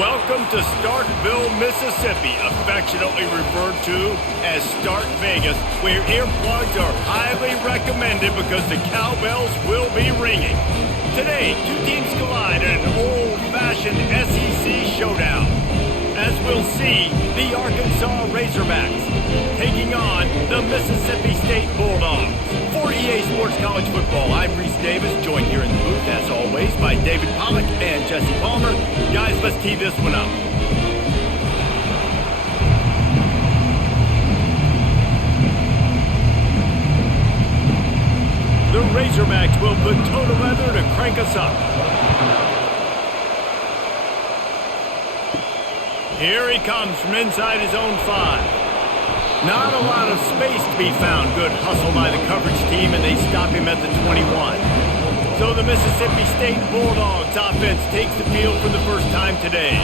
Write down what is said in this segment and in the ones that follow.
Welcome to Starkville, Mississippi, affectionately referred to as Stark Vegas, where earplugs are highly recommended because the cowbells will be ringing. Today, two teams collide in an old-fashioned SEC showdown. As we'll see, the Arkansas Razorbacks taking on the Mississippi State Bulldogs. For EA Sports College Football, I'm Reese Davis, joined here in the booth, as always, by David Pollock and Jesse Palmer. Guys, let's tee this one up. The Razorbacks will put toe to leather to crank us up. Here he comes from inside his own 5. Not a lot of space to be found. Good hustle by the coverage team, and they stop him at the 21. So the Mississippi State Bulldogs offense takes the field for the first time today.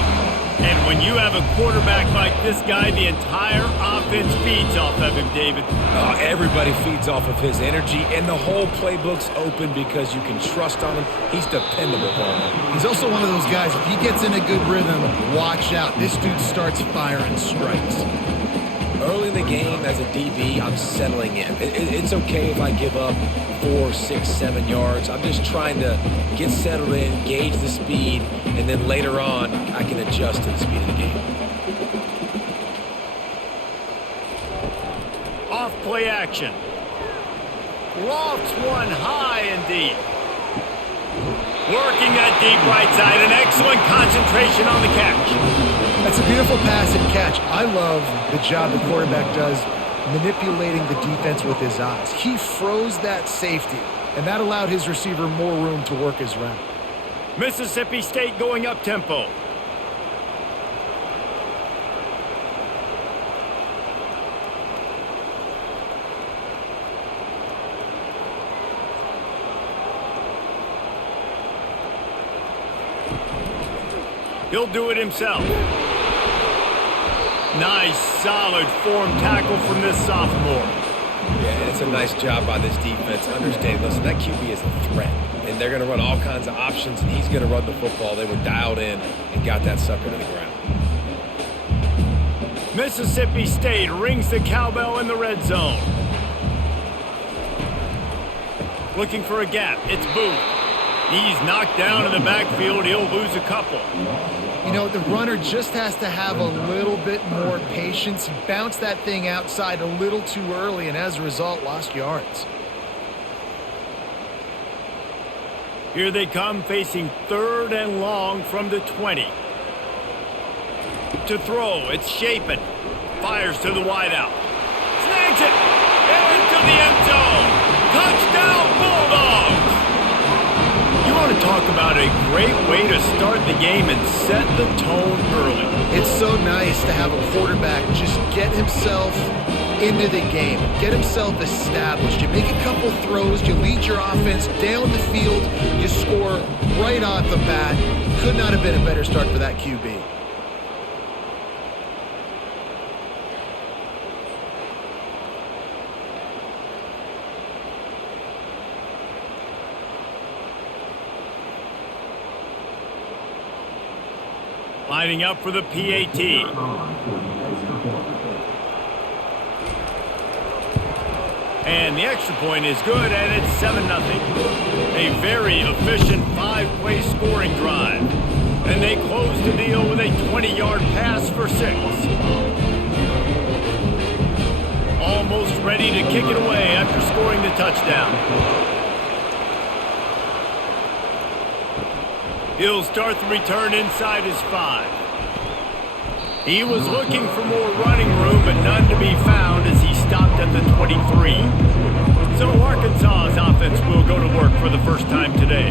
And when you have a quarterback like this guy, the entire offense feeds off of him, David. Oh, everybody feeds off of his energy, and the whole playbook's open because you can trust on him. He's dependable on him. He's also one of those guys, if he gets in a good rhythm, watch out. This dude starts firing strikes. Early in the game, as a DB, I'm settling in. It's okay if I give up 4, 6, 7 yards. I'm just trying to get settled in, gauge the speed, and then later on, I can adjust to the speed of the game. Off play action. Lofts one high and deep. Working that deep right side, an excellent concentration on the catch. That's a beautiful pass and catch. I love the job the quarterback does manipulating the defense with his eyes. He froze that safety, and that allowed his receiver more room to work his route. Mississippi State going up tempo. He'll do it himself. Nice, solid form tackle from this sophomore. Yeah, it's a nice job by this defense. Understand, listen, that QB is a threat, and they're going to run all kinds of options, and he's going to run the football. They were dialed in and got that sucker to the ground. Mississippi State rings the cowbell in the red zone. Looking for a gap. It's Booth. He's knocked down in the backfield. He'll lose a couple. You know, the runner just has to have a little bit more patience. He bounced that thing outside a little too early, and as a result, lost yards. Here they come, facing 3rd and long from the 20. To throw, it's Shapen. Fires to the wideout. Snags it! Into the end zone! Touchdown, Bulldogs! You want to talk about a great way to start the game and set the tone early. It's so nice to have a quarterback just get himself into the game, get himself established. You make a couple throws, you lead your offense down the field, you score right off the bat. Could not have been a better start for that QB. Lining up for the PAT. And the extra point is good, and it's 7-0. A very efficient 5-play scoring drive. And they close the deal with a 20-yard pass for 6. Almost ready to kick it away after scoring the touchdown. He'll start the return inside his 5. He was looking for more running room, but none to be found as he stopped at the 23. So Arkansas's offense will go to work for the first time today.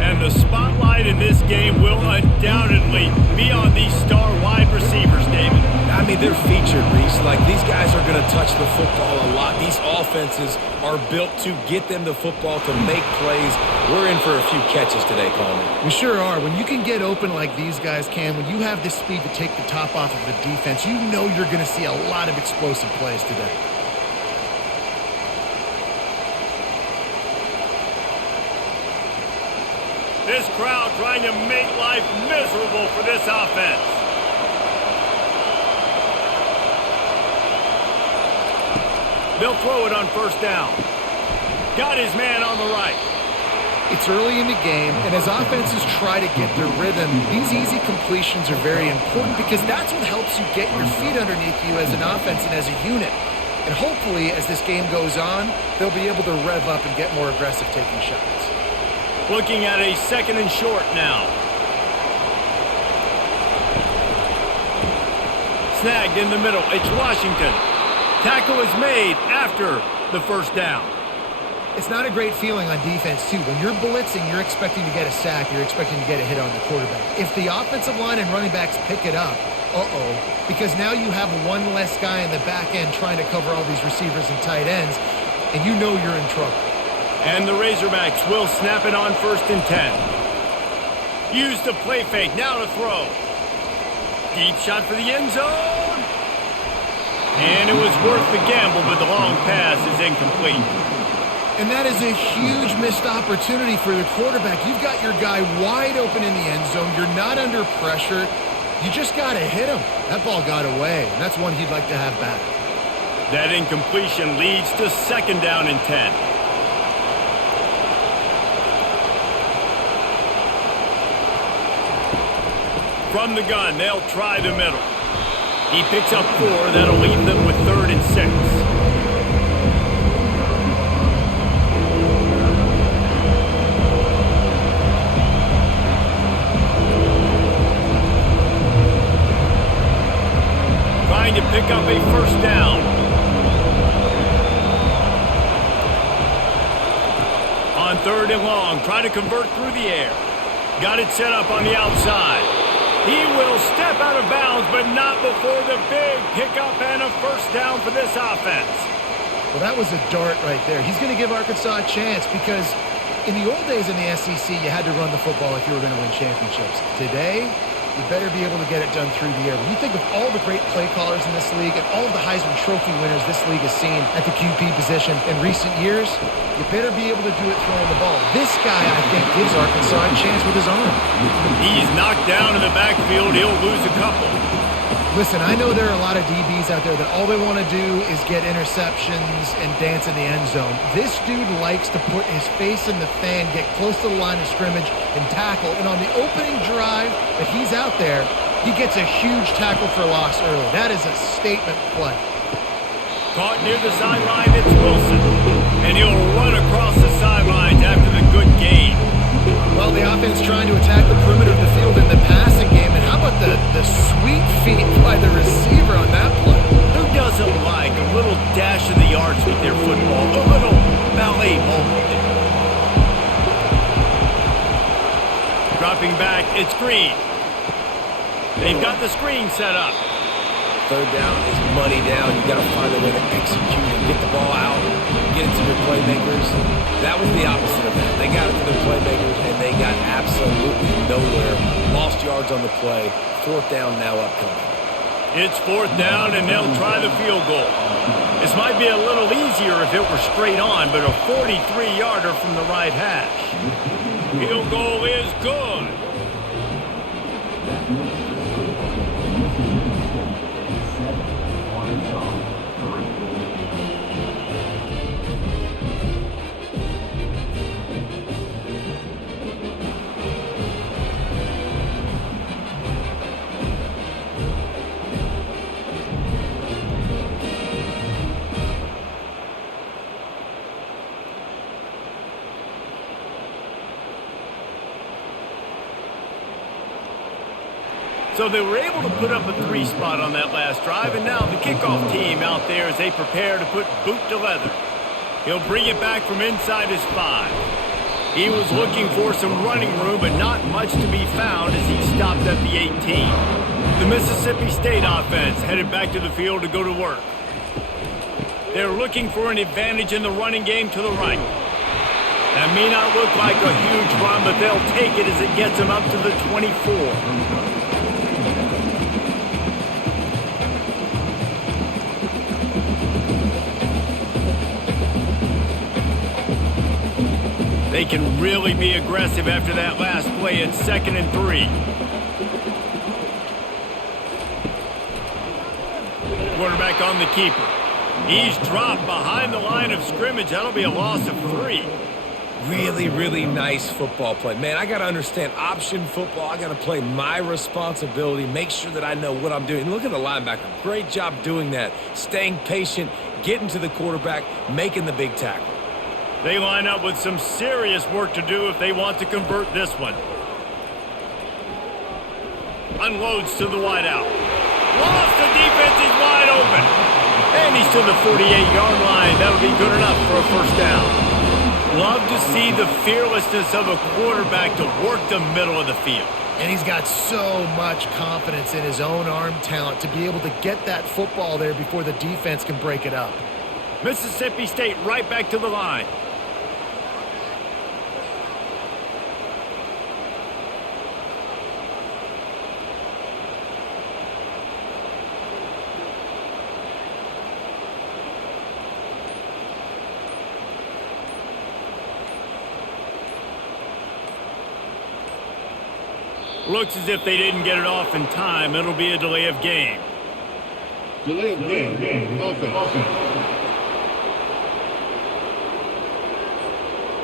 And the spotlight in this game will undoubtedly be on these star wide receivers, David. I mean, they're featured, Reese. Like, these guys are going to touch the football a lot. These offenses are built to get them the football, to make plays. We're in for a few catches today, Palmer. We sure are. When you can get open like these guys can, when you have the speed to take the top off of the defense, you know you're going to see a lot of explosive plays today. This crowd trying to make life miserable for this offense. They'll throw it on first down. Got his man on the right. It's early in the game, and as offenses try to get their rhythm, these easy completions are very important because that's what helps you get your feet underneath you as an offense and as a unit. And hopefully, as this game goes on, they'll be able to rev up and get more aggressive taking shots. Looking at a 2nd and short now. Snagged in the middle. It's Washington. Tackle is made after the first down. It's not a great feeling on defense, too. When you're blitzing, you're expecting to get a sack. You're expecting to get a hit on the quarterback. If the offensive line and running backs pick it up, because now you have one less guy in the back end trying to cover all these receivers and tight ends, and you know you're in trouble. And the Razorbacks will snap it on 1st and 10. Use the play fake. Now to throw. Deep shot for the end zone. And it was worth the gamble, but the long pass is incomplete. And that is a huge missed opportunity for the quarterback. You've got your guy wide open in the end zone. You're not under pressure. You just got to hit him. That ball got away, and that's one he'd like to have back. That incompletion leads to 2nd down and 10. From the gun, they'll try the middle. He picks up 4. That'll leave them with 3rd and 6. To pick up a 1st down. On 3rd and long, try to convert through the air. Got it set up on the outside. He will step out of bounds, but not before the big pickup and a 1st down for this offense. Well, that was a dart right there. He's going to give Arkansas a chance because in the old days in the SEC, you had to run the football if you were going to win championships. Today, you better be able to get it done through the air. When you think of all the great play callers in this league and all of the Heisman Trophy winners this league has seen at the QB position in recent years, you better be able to do it throwing the ball. This guy, I think, gives Arkansas a chance with his arm. He's knocked down in the backfield. He'll lose a couple. Listen, I know there are a lot of DBs out there that all they want to do is get interceptions and dance in the end zone. This dude likes to put his face in the fan, get close to the line of scrimmage, and tackle. And on the opening drive that he's out there, he gets a huge tackle for loss early. That is a statement play. Caught near the sideline, it's Wilson. And he'll run across the sidelines after the good gain. Well, the offense trying to attack the perimeter of the field in the passing game. And how about the sweet feet by the receiver on that play? Who doesn't like a little dash of the yards with their football? A little ballet moment there. Dropping back, it's Green. They've got the screen set up. 3rd down is money down. You got to find a way to execute and get the ball out, get it to your playmakers. That was the opposite of that. They got it to their playmakers, and they got absolutely nowhere. Lost yards on the play. 4th down now upcoming. It's 4th down, and they'll try the field goal. This might be a little easier if it were straight on, but a 43-yarder from the right hash. Field goal is good. So they were able to put up a 3 spot on that last drive, and now the kickoff team out there as they prepare to put boot to leather. He'll bring it back from inside his 5. He was looking for some running room, but not much to be found as he stopped at the 18. The Mississippi State offense headed back to the field to go to work. They're looking for an advantage in the running game to the right. That may not look like a huge run, but they'll take it as it gets them up to the 24. They can really be aggressive after that last play. It's 2nd and 3. Quarterback on the keeper. He's dropped behind the line of scrimmage. That'll be a loss of 3. Really, really nice football play. Man, I got to understand option football. I got to play my responsibility, make sure that I know what I'm doing. Look at the linebacker. Great job doing that. Staying patient, getting to the quarterback, making the big tackle. They line up with some serious work to do if they want to convert this one. Unloads to the wideout. Lost, the defense is wide open. And he's to the 48-yard line. That'll be good enough for a first down. Love to see the fearlessness of a quarterback to work the middle of the field. And he's got so much confidence in his own arm talent to be able to get that football there before the defense can break it up. Mississippi State right back to the line. Looks as if they didn't get it off in time. It'll be a delay of game. Delay of game. Offense.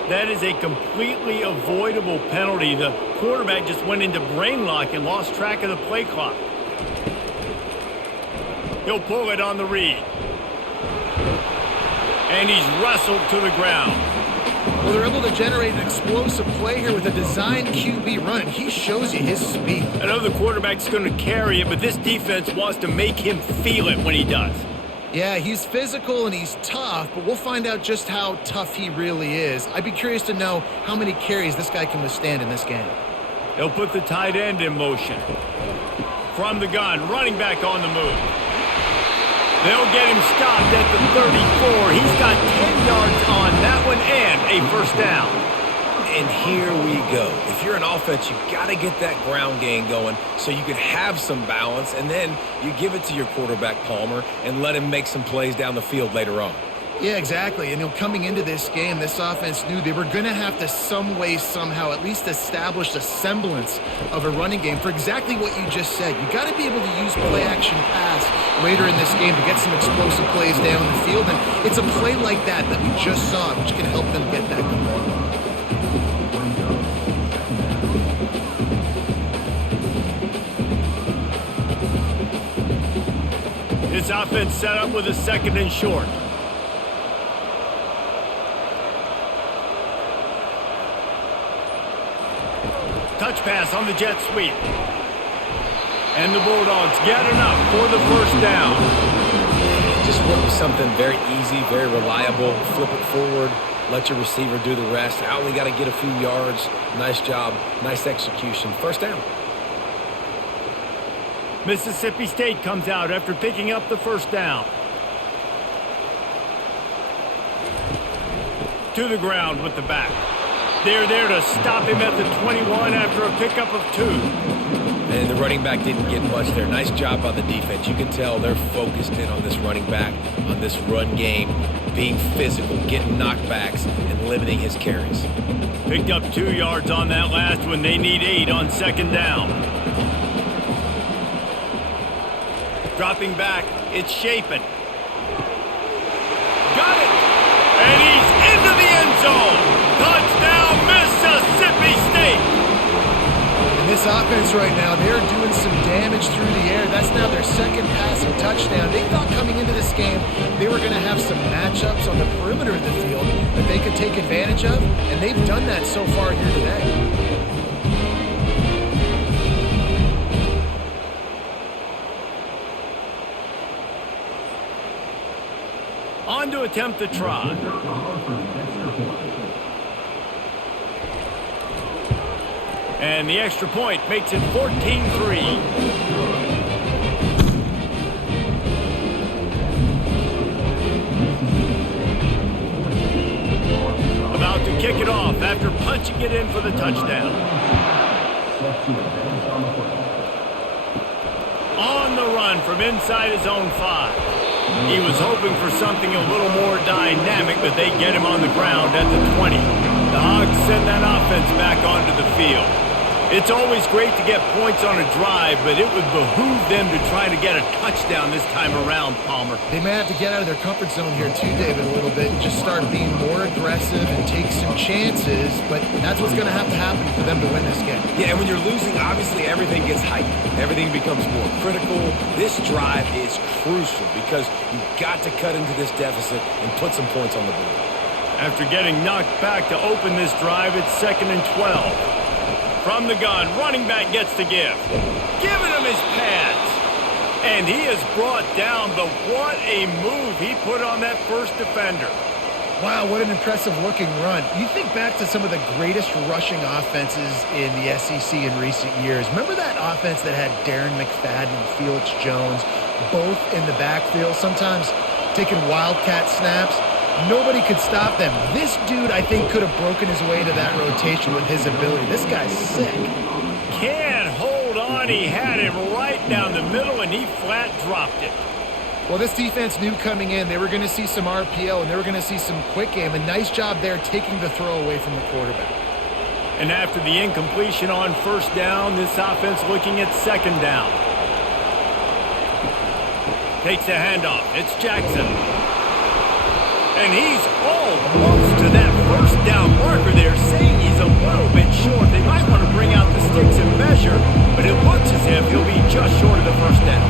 That is a completely avoidable penalty. The quarterback just went into brain lock and lost track of the play clock. He'll pull it on the read. And he's wrestled to the ground. Well, they're able to generate an explosive play here with a designed QB run. He shows you his speed. I know the quarterback's going to carry it, but this defense wants to make him feel it when he does. Yeah, he's physical and he's tough, but we'll find out just how tough he really is. I'd be curious to know how many carries this guy can withstand in this game. They'll put the tight end in motion. From the gun, running back on the move. They'll get him stopped at the 34. He's got 10 yards on that one and a first down. And here we go. If you're an offense, you got to get that ground game going so you can have some balance, and then you give it to your quarterback, Palmer, and let him make some plays down the field later on. Yeah, exactly. And coming into this game, this offense knew they were going to have to some way, somehow, at least establish a semblance of a running game for exactly what you just said. You got to be able to use play-action pass later in this game to get some explosive plays down the field. And it's a play like that that we just saw, which can help them get that going. This offense set up with a 2nd and short. Touch pass on the jet sweep. And the Bulldogs get enough for the first down. Just work with something very easy, very reliable. Flip it forward. Let your receiver do the rest. I only got to get a few yards. Nice job. Nice execution. First down. Mississippi State comes out after picking up the first down. To the ground with the back. They're there to stop him at the 21 after a pickup of 2. And the running back didn't get much there. Nice job by the defense. You can tell they're focused in on this running back, on this run game, being physical, getting knockbacks, and limiting his carries. Picked up 2 yards on that last one. They need 8 on 2nd down. Dropping back, it's Shapen. Got it! And he's into the end zone! Touchdown, Mississippi State! And this offense right now, they're doing some damage through the air. That's now their 2nd passing touchdown. They thought coming into this game, they were going to have some matchups on the perimeter of the field that they could take advantage of, and they've done that so far here today. On to attempt the try. And the extra point makes it 14-3. About to kick it off after punching it in for the touchdown. On the run from inside his own 5. He was hoping for something a little more dynamic, but they get him on the ground at the 20. The Hogs send that offense back onto the field. It's always great to get points on a drive, but it would behoove them to try to get a touchdown this time around, Palmer. They may have to get out of their comfort zone here too, David, a little bit and just start being more aggressive and take some chances, but that's what's going to happen for them to win this game. Yeah, and when you're losing, obviously everything gets heightened. Everything becomes more critical. This drive is crucial because you've got to cut into this deficit and put some points on the board. After getting knocked back to open this drive, it's 2nd and 12. From the gun, running back gets to give. Giving him his pads. And he is brought down, but what a move he put on that first defender. Wow, what an impressive-looking run. You think back to some of the greatest rushing offenses in the SEC in recent years. Remember that offense that had Darren McFadden and Felix Jones both in the backfield, sometimes taking wildcat snaps? Nobody could stop them. This dude, I think, could have broken his way to that rotation with his ability. This guy's sick. Can't hold on. He had him right down the middle, and he flat dropped it. Well, this defense knew coming in they were going to see some RPO, and they were going to see some quick game. A nice job there taking the throw away from the quarterback. And after the incompletion on first down, this offense looking at 2nd down. Takes a handoff. It's Jackson. And he's almost to that first down marker there, saying he's a little bit short. They might want to bring out the sticks and measure, but it looks as if he'll be just short of the first down.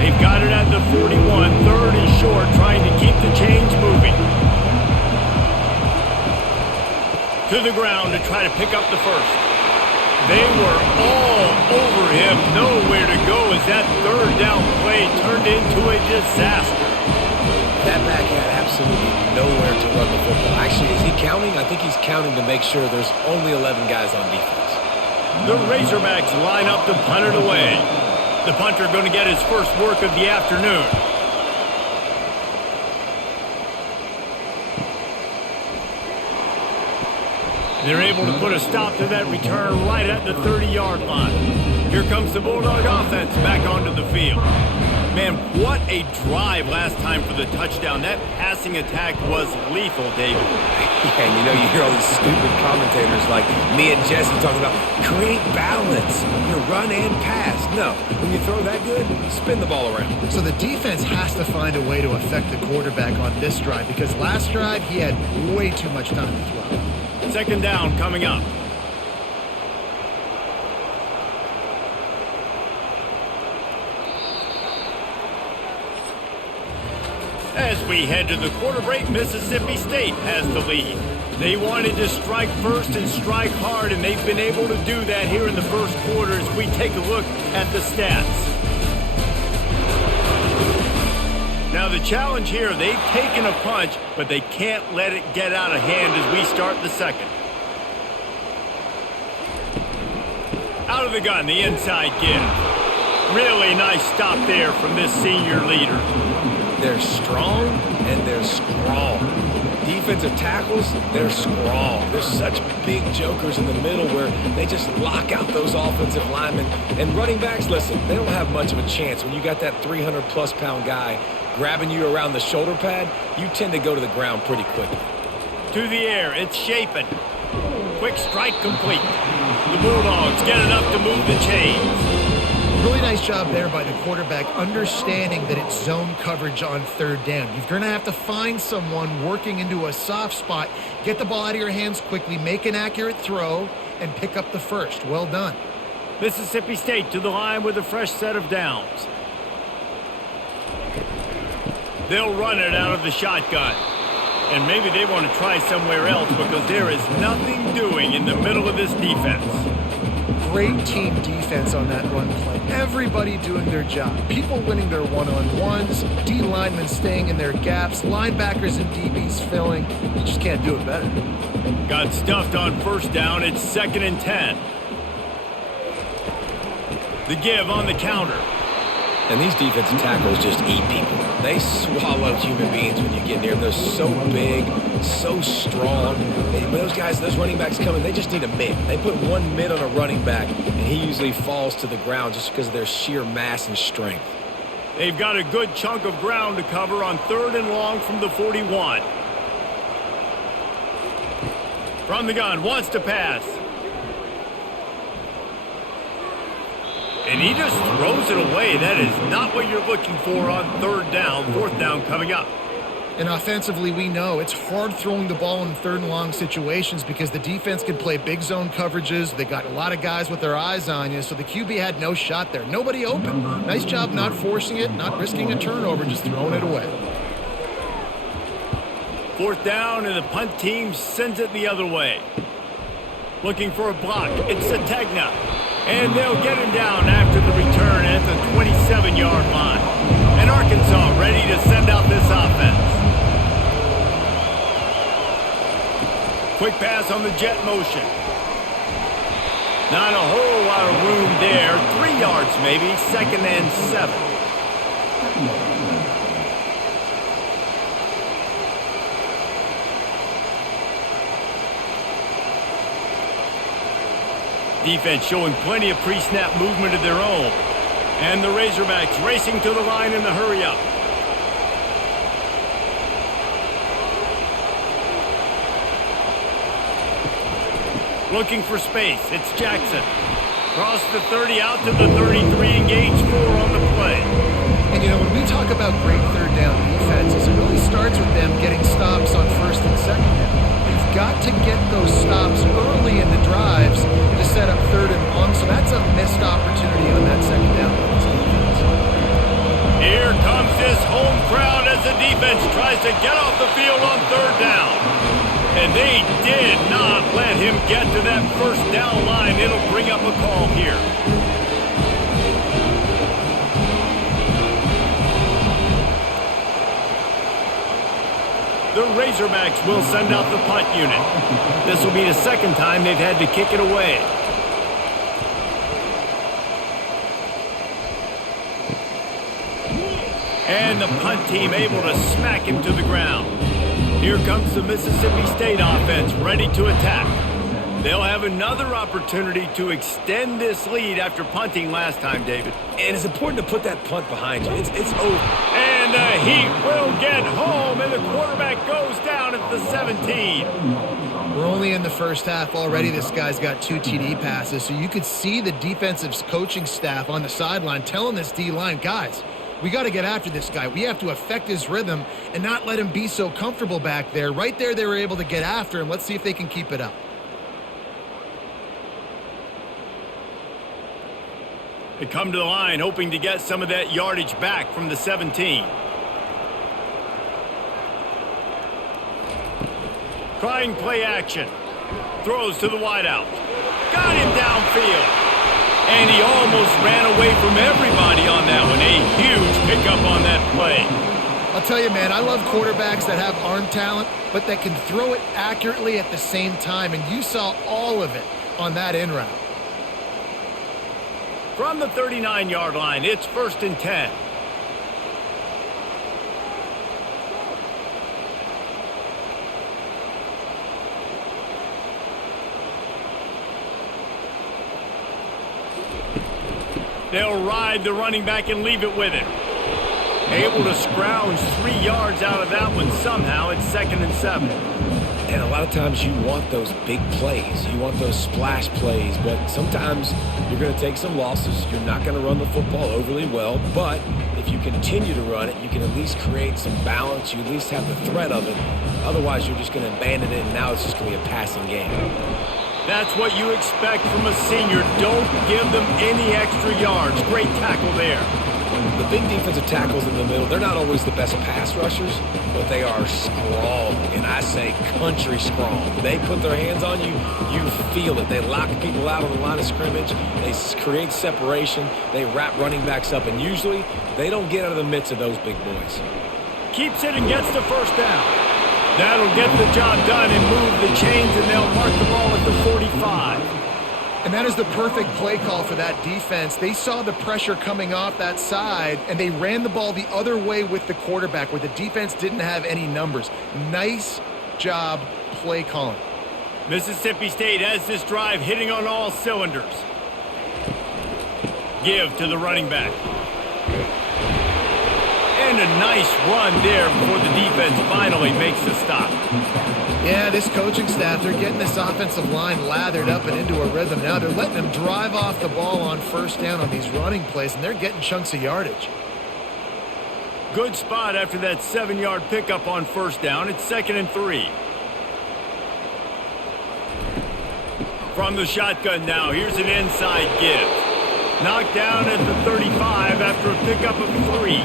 They've got it at the 41, 30 short, trying to keep the chains moving. To the ground to try to pick up the first. They were all over him, nowhere to go as that 3rd down play turned into a disaster. That back had absolutely nowhere to run the football. Actually, is he counting? I think he's counting to make sure there's only 11 guys on defense. The Razorbacks line up to punt it away. The punter going to get his first work of the afternoon. They're able to put a stop to that return right at the 30-yard line. Here comes the Bulldog offense back onto the field. Man, what a drive last time for the touchdown. That passing attack was lethal, David. Yeah, and you hear all these stupid commentators like me and Jesse talking about create balance, run and pass. No, when you throw that good, spin the ball around. So the defense has to find a way to affect the quarterback on this drive because last drive he had way too much time to throw. 2nd down coming up. As we head to the quarter break, Mississippi State has the lead. They wanted to strike first and strike hard, and they've been able to do that here in the first quarter as we take a look at the stats. Now the challenge here, they've taken a punch, but they can't let it get out of hand as we start the second. Out of the gun, the inside give. Really nice stop there from this senior leader. They're strong and they're strong. Defensive tackles, they're strong. They're such big jokers in the middle where they just lock out those offensive linemen. And running backs, listen, they don't have much of a chance. When you got that 300-plus pound guy grabbing you around the shoulder pad, you tend to go to the ground pretty quickly. To the air, it's Chapin. Quick strike complete. The Bulldogs get enough to move the chains. Really nice job there by the quarterback, understanding that it's zone coverage on 3rd down. You're going to have to find someone working into a soft spot, get the ball out of your hands quickly, make an accurate throw, and pick up the first. Well done. Mississippi State to the line with a fresh set of downs. They'll run it out of the shotgun. And maybe they want to try somewhere else because there is nothing doing in the middle of this defense. Great team defense on that run play. Everybody doing their job. People winning their one-on-ones, D linemen staying in their gaps, linebackers and DBs filling. You just can't do it better. Got stuffed on first down. It's 2nd and 10. The give on the counter. And these defensive tackles just eat people. They swallow human beings when you get near them. They're so big, so strong. And when those guys, those running backs come in, they just need a mid. They put one mid on a running back, and he usually falls to the ground just because of their sheer mass and strength. They've got a good chunk of ground to cover on 3rd and long from the 41. From the gun, wants to pass. And he just throws it away. That is not what you're looking for on 3rd down, 4th down coming up. And offensively, we know it's hard throwing the ball in 3rd and long situations because the defense can play big zone coverages. They got a lot of guys with their eyes on you, so the QB had no shot there. Nobody open. Nice job not forcing it, not risking a turnover, just throwing it away. 4th down, and the punt team sends it the other way. Looking for a block. It's Sategna. And they'll get him down after the return at the 27-yard line. And Arkansas ready to send out this offense. Quick pass on the jet motion. Not a whole lot of room there. 3 yards maybe, 2nd and 7. Defense showing plenty of pre-snap movement of their own. And the Razorbacks racing to the line in the hurry-up. Looking for space. It's Jackson. Cross the 30 out to the 33. Engage 4 on the play. And, you know, when we talk about great 3rd down defenses, it really starts with them getting stops on 1st and 2nd down. You've got to get those stops early in the drives to set up 3rd and long, so that's a missed opportunity on that 2nd down by this defense. Here comes this home crowd as the defense tries to get off the field on 3rd down. And they did not let him get to that 1st down line. It'll bring up a call here. The Razorbacks will send out the punt unit. This will be the 2nd time they've had to kick it away. And the punt team able to smack him to the ground. Here comes the Mississippi State offense ready to attack. They'll have another opportunity to extend this lead after punting last time, David. And it's important to put that punt behind you. It's over. And he will get home, and the quarterback goes down at the 17. We're only in the 1st half already. This guy's got 2 TD passes, so you could see the defensive coaching staff on the sideline telling this D-line, guys, we got to get after this guy. We have to affect his rhythm and not let him be so comfortable back there. Right there, they were able to get after him. Let's see if they can keep it up. They come to the line hoping to get some of that yardage back from the 17. Trying play action. Throws to the wideout. Got him downfield. And he almost ran away from everybody on that one. A huge pickup on that play. I'll tell you, man, I love quarterbacks that have arm talent, but that can throw it accurately at the same time. And you saw all of it on that in route. From the 39-yard line, it's 1st and 10. They'll ride the running back and leave it with him. Able to scrounge 3 yards out of that one somehow. It's 2nd and 7. And a lot of times you want those big plays. You want those splash plays. But sometimes you're going to take some losses. You're not going to run the football overly well. But if you continue to run it, you can at least create some balance. You at least have the threat of it. Otherwise, you're just going to abandon it, and now it's just going to be a passing game. That's what you expect from a senior. Don't give them any extra yards. Great tackle there. The big defensive tackles in the middle, they're not always the best pass rushers, but they are strong, and I say country strong. They put their hands on you, you feel it. They lock people out on the line of scrimmage. They create separation. They wrap running backs up, and usually they don't get out of the midst of those big boys. Keeps it and gets the 1st down. That'll get the job done and move the chains, and they'll mark the ball at the 45. And that is the perfect play call for that defense. They saw the pressure coming off that side, and they ran the ball the other way with the quarterback where the defense didn't have any numbers. Nice job play calling. Mississippi State has this drive hitting on all cylinders. Give to the running back. And a nice run there before the defense finally makes the stop. Yeah, this coaching staff, they're getting this offensive line lathered up and into a rhythm. Now they're letting them drive off the ball on first down on these running plays, and they're getting chunks of yardage. Good spot after that 7-yard pickup on first down. It's 2nd and 3. From the shotgun now, here's an inside give. Knocked down at the 35 after a pickup of 3.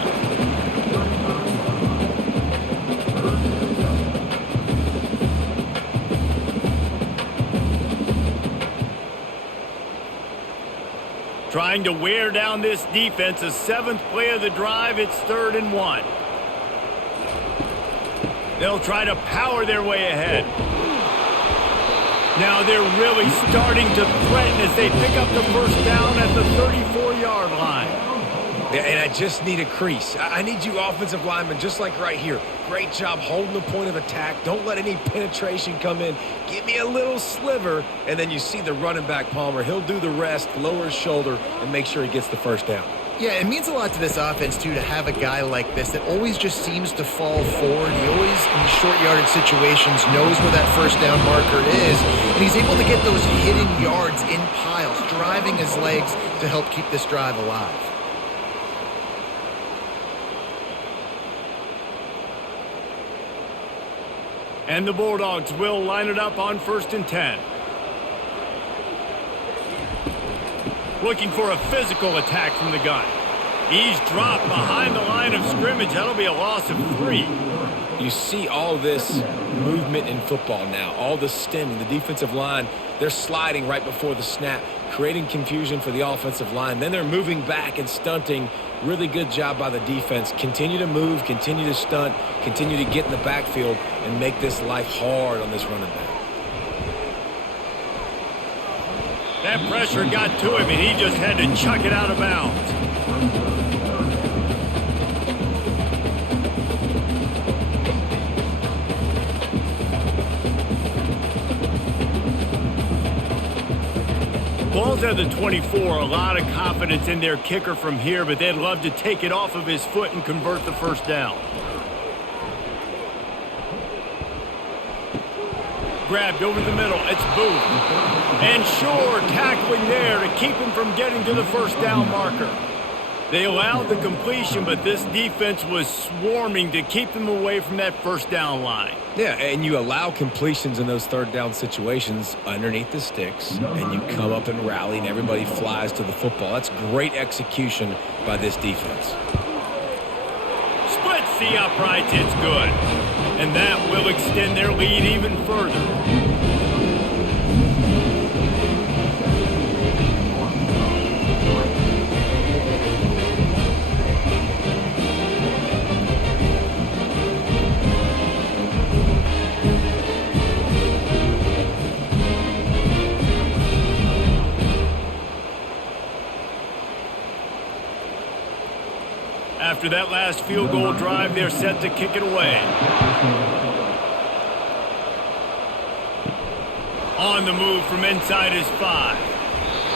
Trying to wear down this defense. A 7th play of the drive. It's 3rd and 1. They'll try to power their way ahead. Now they're really starting to threaten as they pick up the first down at the 34-yard line. And I just need a crease. I need you offensive linemen, just like right here. Great job holding the point of attack. Don't let any penetration come in. Give me a little sliver, and then you see the running back, Palmer. He'll do the rest, lower his shoulder, and make sure he gets the first down. Yeah, it means a lot to this offense, too, to have a guy like this that always just seems to fall forward. He always, in these short yardage situations, knows where that first down marker is, and he's able to get those hidden yards in piles, driving his legs to help keep this drive alive. And the Bulldogs will line it up on 1st and 10. Looking for a physical attack from the gun. He's dropped behind the line of scrimmage. That'll be a loss of 3. You see all this movement in football now, all the stemming, the defensive line, they're sliding right before the snap, creating confusion for the offensive line. Then they're moving back and stunting. Really good job by the defense. Continue to move, continue to stunt, continue to get in the backfield and make this life hard on this running back. That pressure got to him, and he just had to chuck it out of bounds. Ball's at the 24. A lot of confidence in their kicker from here, but they'd love to take it off of his foot and convert the first down. Grabbed over the middle. It's Booth. And Shore tackling there to keep him from getting to the first down marker. They allowed the completion, but this defense was swarming to keep them away from that first down line. Yeah, and you allow completions in those third down situations underneath the sticks, and you come up and rally, and everybody flies to the football. That's great execution by this defense. Splits the uprights. It's good. And that will extend their lead even further. After that last field goal drive, they're set to kick it away. On the move from inside his 5.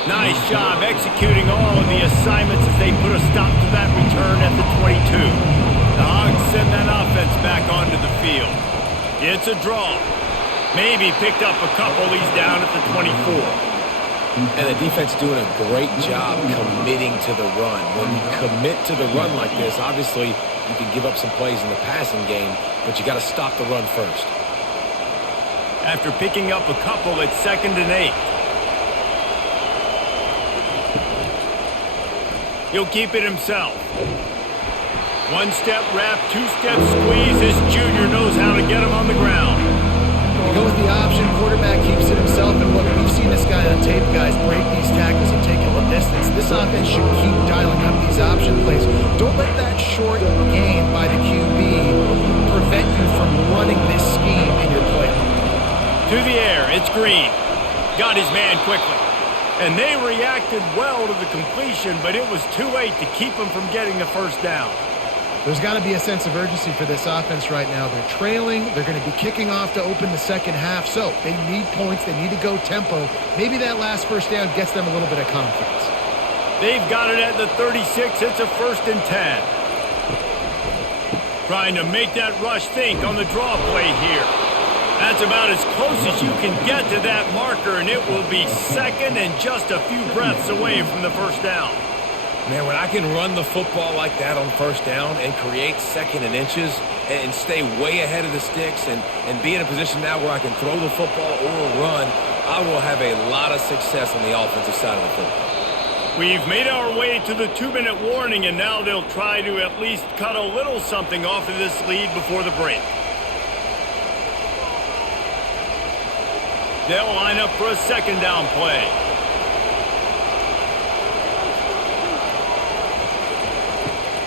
Nice job executing all of the assignments as they put a stop to that return at the 22. The Hogs send that offense back onto the field. It's a draw. Maybe picked up a couple. He's down at the 24. And the defense doing a great job committing to the run. When you commit to the run like this, obviously you can give up some plays in the passing game, but you got to stop the run first. After picking up a couple, it's 2nd and 8. He'll keep it himself. One-step wrap, two-step squeeze. This junior knows how to get him on the ground. They go with the option. Quarterback keeps it himself. And look, we've seen this guy on tape, guys, break these tackles and take it the distance. This offense should keep dialing up these option plays. Don't let that short gain by the QB prevent you from running this scheme in your play. To the air, it's Green. Got his man quickly. And they reacted well to the completion, but it was too late to keep him from getting the first down. There's got to be a sense of urgency for this offense right now. They're trailing. They're going to be kicking off to open the second half. So they need points. They need to go tempo. Maybe that last first down gets them a little bit of confidence. They've got it at the 36. It's a 1st and 10. Trying to make that rush think on the draw play here. That's about as close as you can get to that marker, and it will be second and just a few breaths away from the first down. Man, when I can run the football like that on first down and create second and inches and stay way ahead of the sticks and be in a position now where I can throw the football or run, I will have a lot of success on the offensive side of the football. We've made our way to the 2-minute warning, and now they'll try to at least cut a little something off of this lead before the break. They'll line up for a second down play.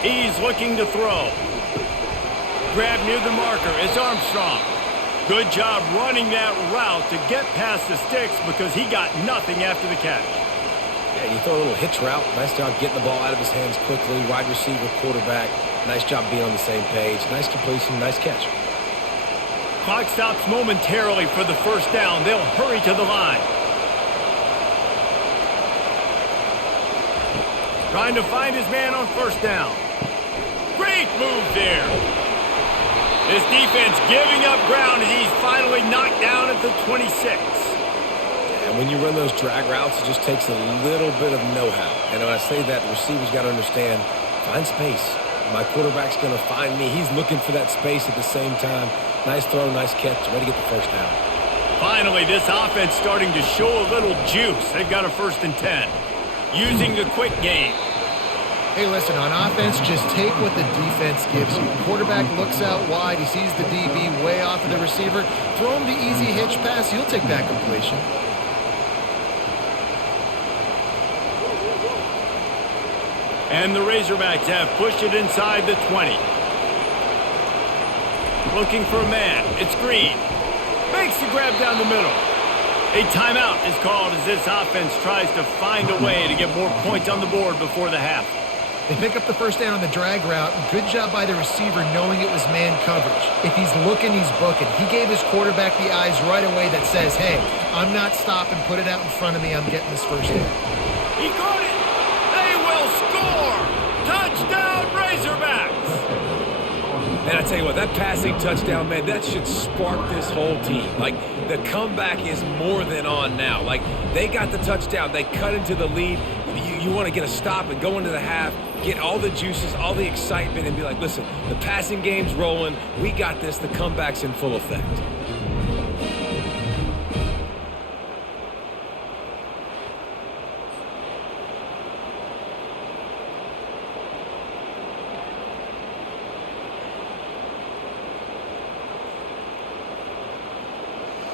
He's looking to throw. Grab near the marker is Armstrong. Good job running that route to get past the sticks because he got nothing after the catch. Yeah, you throw a little hitch route. Nice job getting the ball out of his hands quickly. Wide receiver, quarterback. Nice job being on the same page. Nice completion, nice catch. Clock stops momentarily for the first down. They'll hurry to the line. Trying to find his man on first down. Great move there. His defense giving up ground as he's finally knocked down at the 26. And when you run those drag routes, it just takes a little bit of know-how. And when I say that, the receiver's got to understand, find space. My quarterback's going to find me. He's looking for that space at the same time. Nice throw, nice catch, ready to get the first down. Finally, this offense starting to show a little juice. They've got a 1st and 10. Using the quick game. Hey, listen, on offense, just take what the defense gives you. Quarterback looks out wide. He sees the DB way off of the receiver. Throw him the easy hitch pass. He'll take that completion. And the Razorbacks have pushed it inside the 20. Looking for a man. It's Green. Makes the grab down the middle. A timeout is called as this offense tries to find a way to get more points on the board before the half. They pick up the first down on the drag route. Good job by the receiver knowing it was man coverage. If he's looking, he's booking. He gave his quarterback the eyes right away that says, hey, I'm not stopping. Put it out in front of me. I'm getting this first down. He got it. They will score. Touchdown, Razorbacks. And I tell you what, that passing touchdown, man, that should spark this whole team. Like, the comeback is more than on now. Like, they got the touchdown. They cut into the lead. You want to get a stop and go into the half, get all the juices, all the excitement, and be like, listen, the passing game's rolling. We got this. The comeback's in full effect.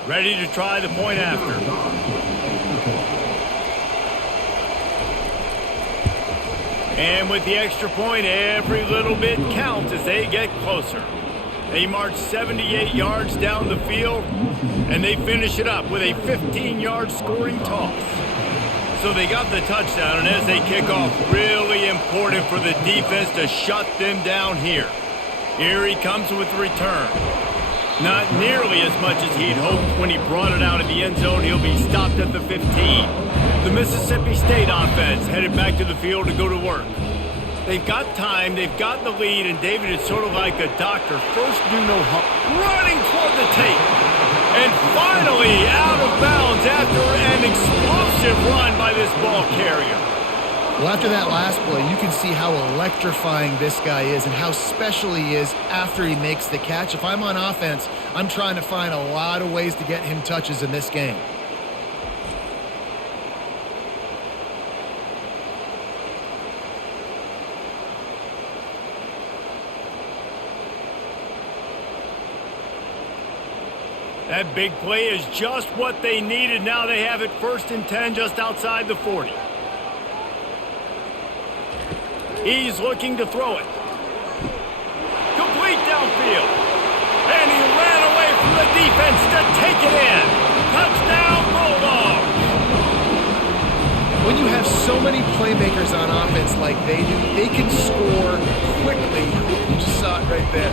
Ready to try the point after. And with the extra point, every little bit counts as they get closer. They march 78 yards down the field, and they finish it up with a 15-yard scoring toss. So they got the touchdown, and as they kick off, really important for the defense to shut them down here. Here he comes with the return. Not nearly as much as he'd hoped when he brought it out of the end zone. He'll be stopped at the 15. The Mississippi State offense headed back to the field to go to work. They've got time, they've got the lead, and David is sort of like a doctor. First do no harm. Running toward the tape. And finally out of bounds after an explosive run by this ball carrier. Well, after that last play, you can see how electrifying this guy is and how special he is after he makes the catch. If I'm on offense, I'm trying to find a lot of ways to get him touches in this game. That big play is just what they needed. Now they have it 1st and 10 just outside the 40. He's looking to throw it. Complete downfield. And he ran away from the defense to take it in. Touchdown, Bulldogs. When you have so many playmakers on offense like they do, they can score quickly. You just saw it right there.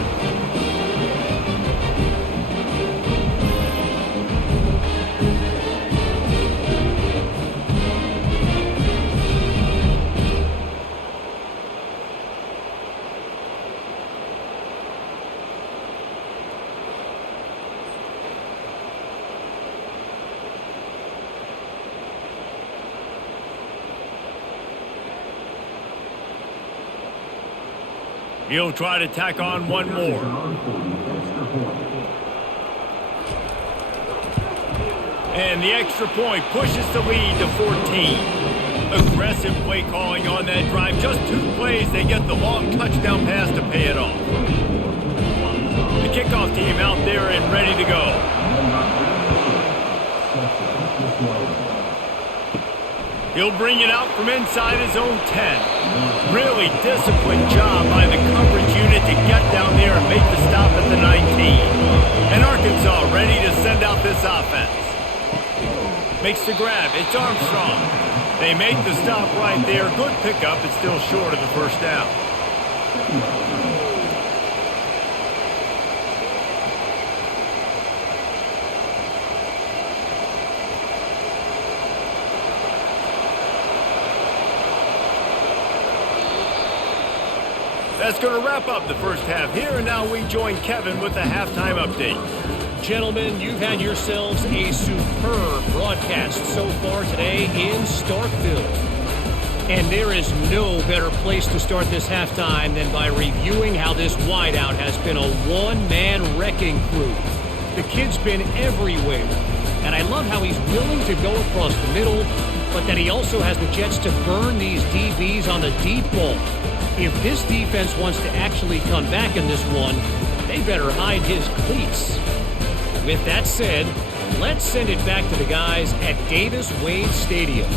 He'll try to tack on one more. And the extra point pushes the lead to 14. Aggressive play calling on that drive. Just 2 plays, they get the long touchdown pass to pay it off. The kickoff team out there and ready to go. He'll bring it out from inside his own 10. Really disciplined job by the coverage unit to get down there and make the stop at the 19. And Arkansas ready to send out this offense. Makes the grab. It's Armstrong. They make the stop right there. Good pickup. It's still short of the first down. That's going to wrap up the first half here, and now we join Kevin with the halftime update. Gentlemen, you've had yourselves a superb broadcast so far today in Starkville. And there is no better place to start this halftime than by reviewing how this wideout has been a one-man wrecking crew. The kid's been everywhere, and I love how he's willing to go across the middle, but that he also has the jets to burn these DBs on the deep ball. If this defense wants to actually come back in this one, they better hide his cleats. With that said, let's send it back to the guys at Davis-Wade Stadium.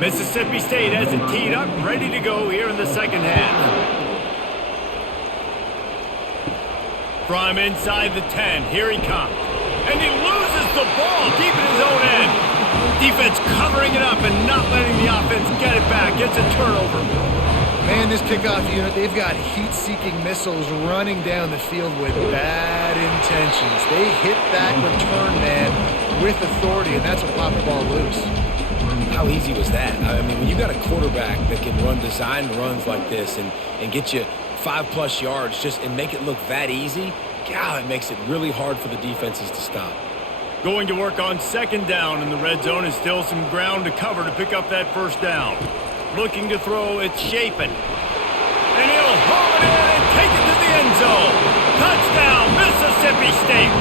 Mississippi State has it teed up, ready to go here in the second half. From inside the 10, here he comes. And he loses the ball deep in his own end. Defense covering it up and not letting the offense get it back. Gets a turnover. Man, this kickoff unit, they've got heat-seeking missiles running down the field with bad intentions. They hit that return man with authority, and that's what popped the ball loose. How easy was that? I mean, when you got a quarterback that can run design runs like this and get you 5+ yards and make it look that easy, God, it makes it really hard for the defenses to stop. Going to work on second down in the red zone, and still some ground to cover to pick up that first down. Looking to throw, it's Shapen. And he'll haul it in and take it to the end zone. Touchdown, Mississippi State.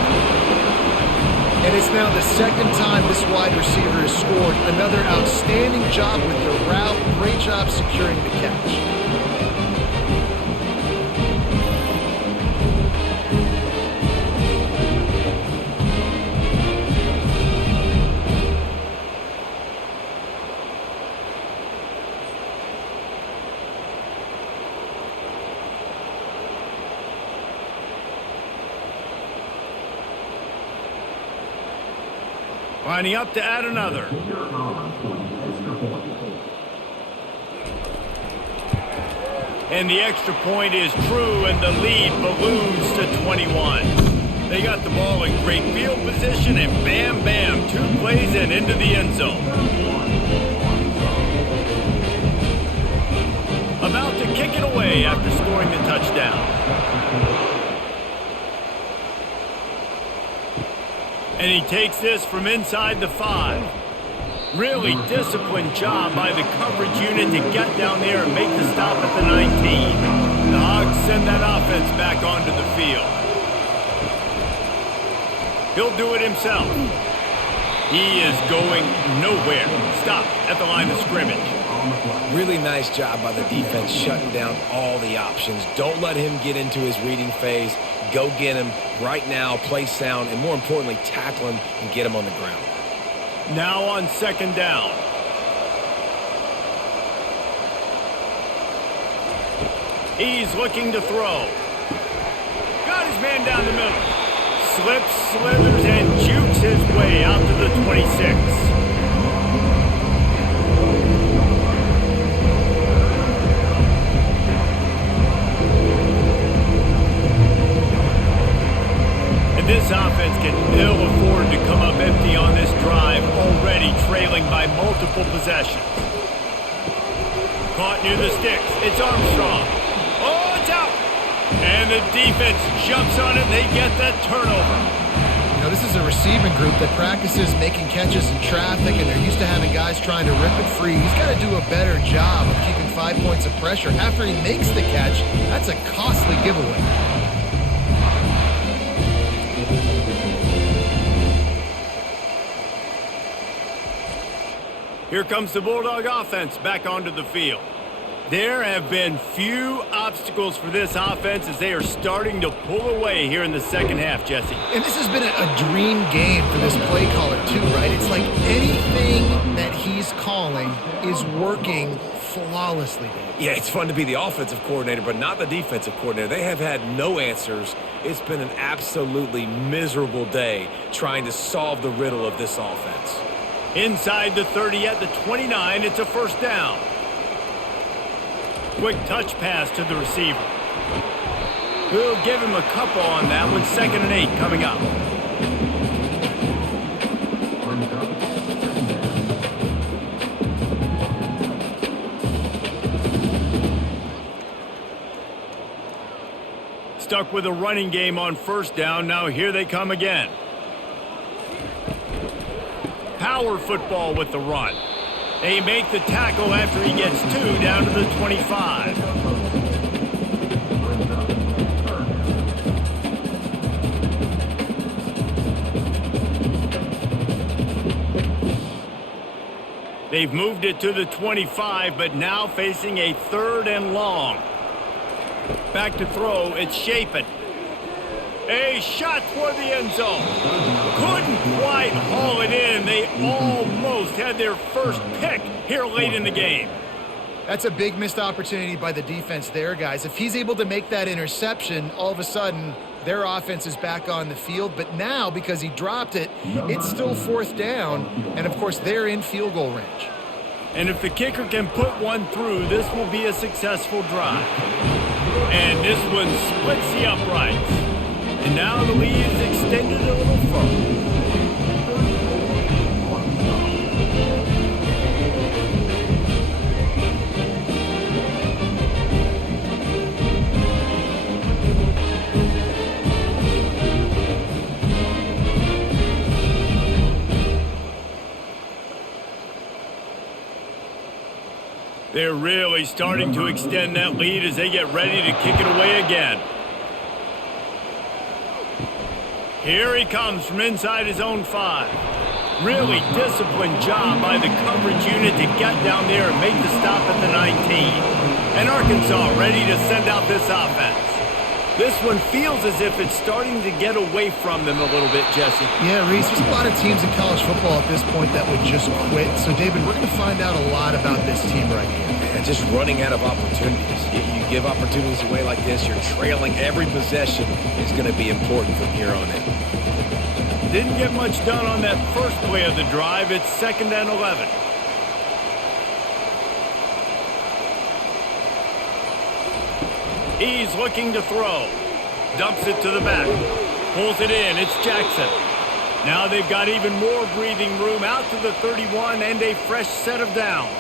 And it's now the second time this wide receiver has scored. Another outstanding job with the route. Great job securing the catch. Lining up to add another. And the extra point is true, and the lead balloons to 21. They got the ball in great field position, and bam, bam, 2 plays and into the end zone. About to kick it away after scoring the touchdown. And he takes this from inside the 5. Really disciplined job by the coverage unit to get down there and make the stop at the 19. The Hogs send that offense back onto the field. He'll do it himself. He is going nowhere. Stop at the line of scrimmage. Really nice job by the defense shutting down all the options. Don't let him get into his reading phase. Go get him right now, play sound, and more importantly, tackle him and get him on the ground. Now on second down. He's looking to throw. Got his man down the middle. Slips, slithers, and jukes his way out to the 26. This offense can ill afford to come up empty on this drive, already trailing by multiple possessions. Caught near the sticks. It's Armstrong. Oh, it's out. And the defense jumps on it. They get that turnover. You know, this is a receiving group that practices making catches in traffic, and they're used to having guys trying to rip it free. He's got to do a better job of keeping 5 points of pressure. After he makes the catch, that's a costly giveaway. Here comes the Bulldog offense back onto the field. There have been few obstacles for this offense as they are starting to pull away here in the second half, Jesse. And this has been a dream game for this play caller too, right? It's like anything that he's calling is working flawlessly. Yeah, it's fun to be the offensive coordinator, but not the defensive coordinator. They have had no answers. It's been an absolutely miserable day trying to solve the riddle of this offense. Inside the 30 at the 29, it's a first down. Quick touch pass to the receiver. We'll give him a couple on that one. 2nd and 8 coming up. Stuck with a running game on first down. Now here they come again. Power football with the run. They make the tackle after he gets 2 down to the 25. They've moved it to the 25, but now facing a 3rd and long. Back to throw, it's Chapin. A shot toward the end zone. Couldn't quite haul it in. They almost had their first pick here late in the game. That's a big missed opportunity by the defense there, guys. If he's able to make that interception, all of a sudden their offense is back on the field. But now, because he dropped it, it's still 4th down. And, of course, they're in field goal range. And if the kicker can put one through, this will be a successful drive. And this one splits the uprights. And now the lead is extended a little further. They're really starting to extend that lead as they get ready to kick it away again. Here he comes from inside his own 5. Really disciplined job by the coverage unit to get down there and make the stop at the 19. And Arkansas ready to send out this offense. This one feels as if it's starting to get away from them a little bit, Jesse. Yeah, Reese, there's a lot of teams in college football at this point that would just quit. So, David, we're going to find out a lot about this team right here. And just running out of opportunities. You give opportunities away like this, you're trailing every possession is going to be important from here on in. Didn't get much done on that first play of the drive. It's 2nd and 11. He's looking to throw. Dumps it to the back. Pulls it in. It's Jackson. Now they've got even more breathing room out to the 31 and a fresh set of downs.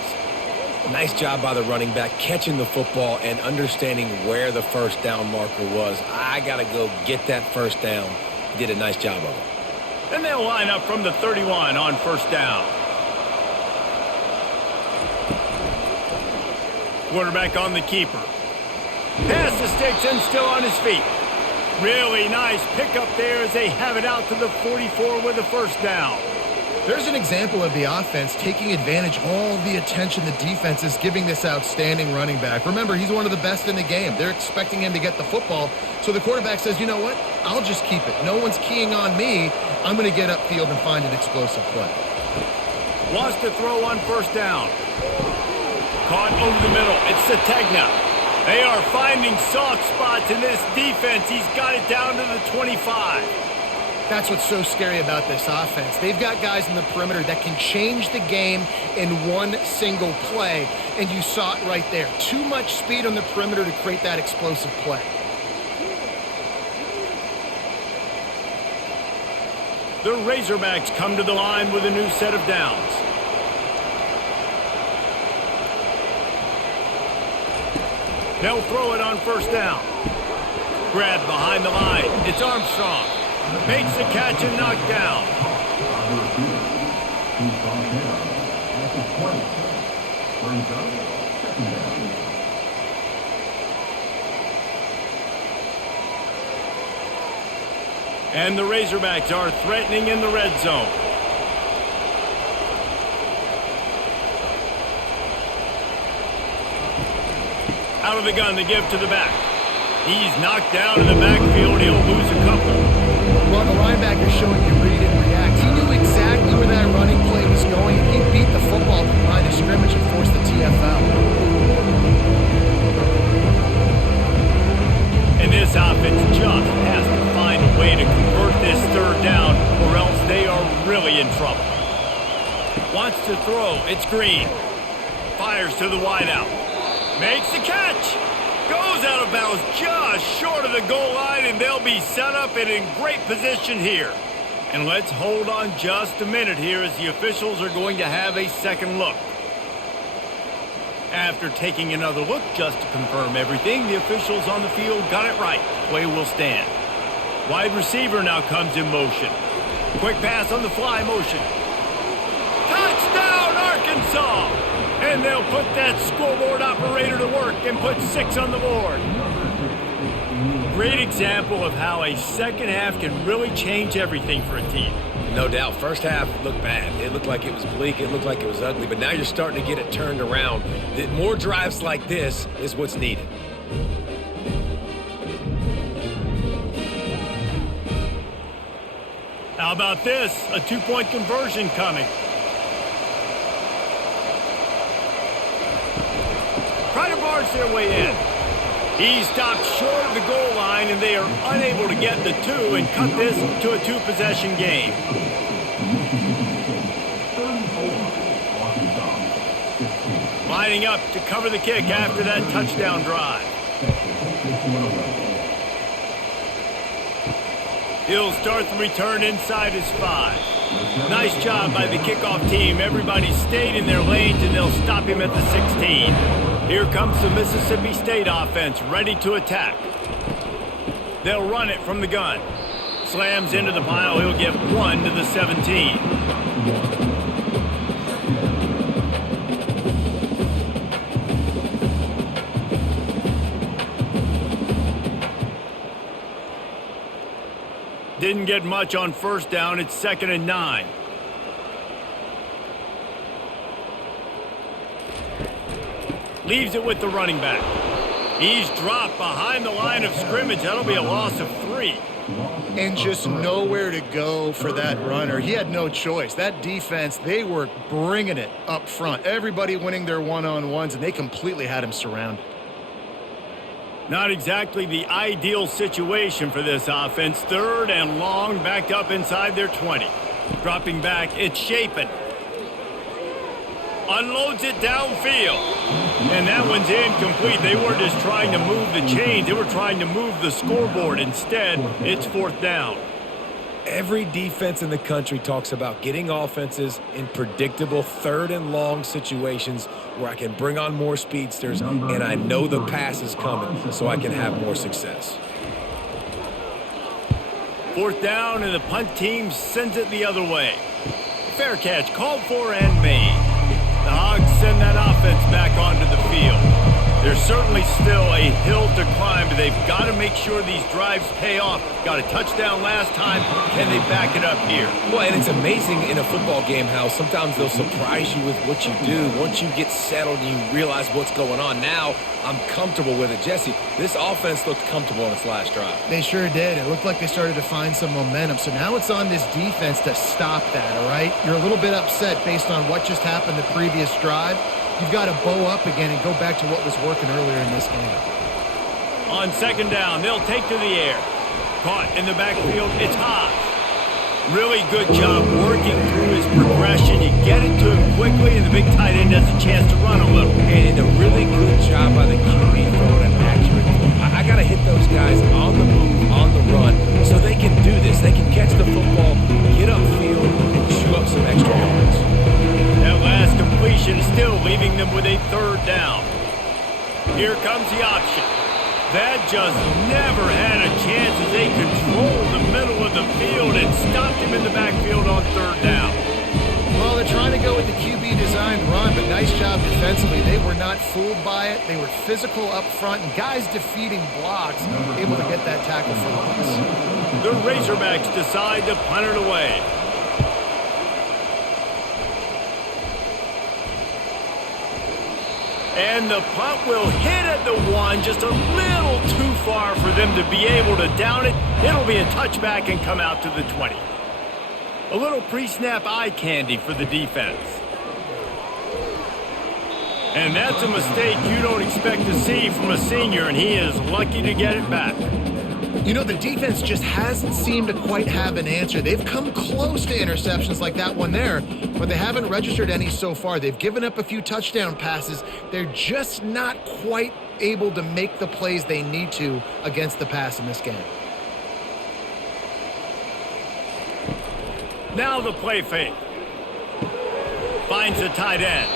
Nice job by the running back catching the football and understanding where the first down marker was. I got to go get that first down. He did a nice job of it. And they'll line up from the 31 on first down. Quarterback on the keeper. Pass the sticks and still on his feet. Really nice pickup there as they have it out to the 44 with a first down. There's an example of the offense taking advantage of all the attention the defense is giving this outstanding running back. Remember, he's one of the best in the game. They're expecting him to get the football. So the quarterback says, you know what? I'll just keep it. No one's keying on me. I'm going to get upfield and find an explosive play. Wants to throw on first down. Caught over the middle. It's Sategna. They are finding soft spots in this defense. He's got it down to the 25. That's what's so scary about this offense. They've got guys in the perimeter that can change the game in one single play, and you saw it right there. Too much speed on the perimeter to create that explosive play. The Razorbacks come to the line with a new set of downs. They'll throw it on first down. Grabbed behind the line. It's Armstrong. Makes the catch and knocked down. And the Razorbacks are threatening in the red zone. Out of the gun, they give to the back. He's knocked down in the backfield. He'll lose a couple. Well, the linebacker's showing you read and react. He knew exactly where that running play was going, and he beat the football to the line of scrimmage and forced the TFL. And this offense just has to find a way to convert this third down, or else they are really in trouble. Wants to throw. It's Green. Fires to the wideout. Makes the catch. Goes out of bounds just short of the goal line, and they'll be set up and in great position here. And let's hold on just a minute here as the officials are going to have a second look. After taking another look just to confirm everything, the officials on the field got it right. Play will stand. Wide receiver now comes in motion. Quick pass on the fly motion. Touchdown, Arkansas! And they'll put that scoreboard operator to work and put 6 on the board. Great example of how a second half can really change everything for a team. No doubt. First half looked bad. It looked like it was bleak. It looked like it was ugly. But now you're starting to get it turned around. More drives like this is what's needed. How about this? A 2-point conversion coming. Try to barge their way in. He stopped short of the goal line, and they are unable to get the 2 and cut this to a 2-possession game. Lining up to cover the kick after that touchdown drive. He'll start the return inside his 5. Nice job by the kickoff team. Everybody stayed in their lanes, and they'll stop him at the 16. Here comes the Mississippi State offense, ready to attack. They'll run it from the gun. Slams into the pile. He'll get 1 to the 17. Didn't get much on first down. It's 2nd and 9. Leaves it with the running back. He's dropped behind the line of scrimmage. That'll be a loss of 3. And just nowhere to go for that runner. He had no choice. That defense, they were bringing it up front. Everybody winning their one-on-ones, and they completely had him surrounded. Not exactly the ideal situation for this offense. 3rd and long, backed up inside their 20. Dropping back, it's Shapen. Unloads it downfield. And that one's incomplete. They weren't just trying to move the chains. They were trying to move the scoreboard. Instead, it's 4th down. Every defense in the country talks about getting offenses in predictable 3rd and long situations where I can bring on more speedsters and I know the pass is coming so I can have more success. 4th down, and the punt team sends it the other way. Fair catch called for and made. The Hogs send that offense back onto the field. There's certainly still a hill to climb, but they've got to make sure these drives pay off. Got a touchdown last time. Can they back it up here? Well, and it's amazing in a football game how sometimes they'll surprise you with what you do. Once you get settled and you realize what's going on, now I'm comfortable with it. Jesse, this offense looked comfortable in its last drive. They sure did. It looked like they started to find some momentum. So now it's on this defense to stop that, all right? You're a little bit upset based on what just happened the previous drive. You've got to bow up again and go back to what was working earlier in this game. On 2nd down, they'll take to the air. Caught in the backfield, it's Haas. Really good job working through his progression. You get it to him quickly, and the big tight end has a chance to run a little. And a really good job by the QB throwing an accurate throw. I got to hit those guys on the move, on the run, so they can do this. They can catch the football, get upfield, and chew up some extra yards. That last completion is still leaving them with a 3rd down. Here comes the option. That just never had a chance as they controlled the middle of the field and stopped him in the backfield on third down. Well, they're trying to go with the QB designed run, but nice job defensively. They were not fooled by it. They were physical up front, and guys defeating blocks, able to get that tackle for loss. The Razorbacks decide to punt it away. And the punt will hit at the 1, just a little too far for them to be able to down it. It'll be a touchback and come out to the 20. A little pre-snap eye candy for the defense. And that's a mistake you don't expect to see from a senior, and he is lucky to get it back. You know, the defense just hasn't seemed to quite have an answer. They've come close to interceptions like that one there, but they haven't registered any so far. They've given up a few touchdown passes. They're just not quite able to make the plays they need to against the pass in this game. Now the play fake. Finds the tight end.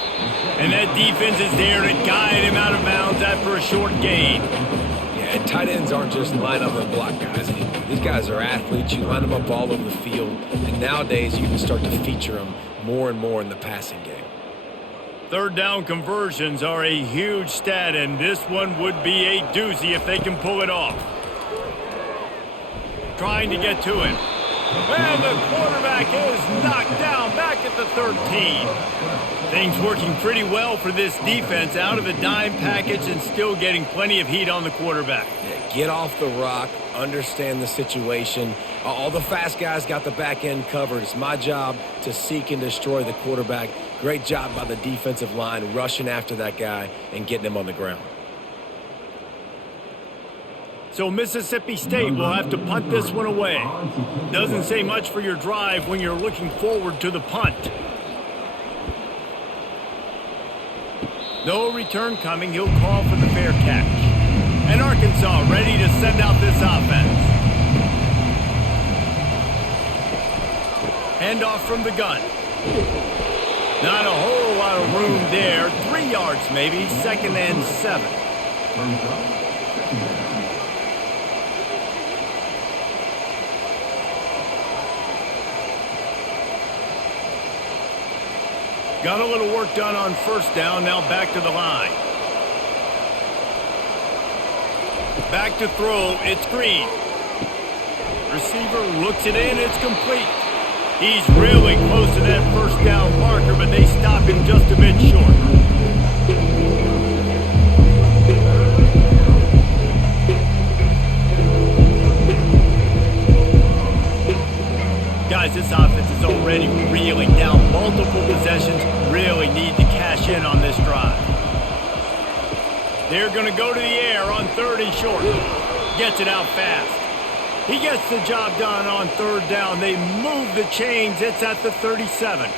And that defense is there to guide him out of bounds after a short gain. Yeah, and tight ends aren't just line up and block guys anymore. These guys are athletes. You line them up all over the field. And nowadays you can start to feature them more and more in the passing game. Third down conversions are a huge stat, and this one would be a doozy if they can pull it off. Trying to get to him. And the quarterback is knocked down back at the 13. Things working pretty well for this defense, out of the dime package and still getting plenty of heat on the quarterback. Yeah, get off the rock, understand the situation. All the fast guys got the back end covered. It's my job to seek and destroy the quarterback. Great job by the defensive line rushing after that guy and getting him on the ground. So Mississippi State will have to punt this one away. Doesn't say much for your drive when you're looking forward to the punt. No return coming. He'll call for the fair catch. And Arkansas ready to send out this offense. Handoff from the gun. Not a whole lot of room there. 3 yards maybe. 2nd and 7. Got a little work done on first down. Now back to the line. Back to throw. It's Green. Receiver looks it in. It's complete. He's really close to that first down marker, but they stop him just a bit short. Guys, this offense is already reeling down. Multiple possessions, really need to cash in on this drive. They're going to go to the air on 3rd and short. Gets it out fast. He gets the job done on 3rd down. They move the chains. It's at the 37.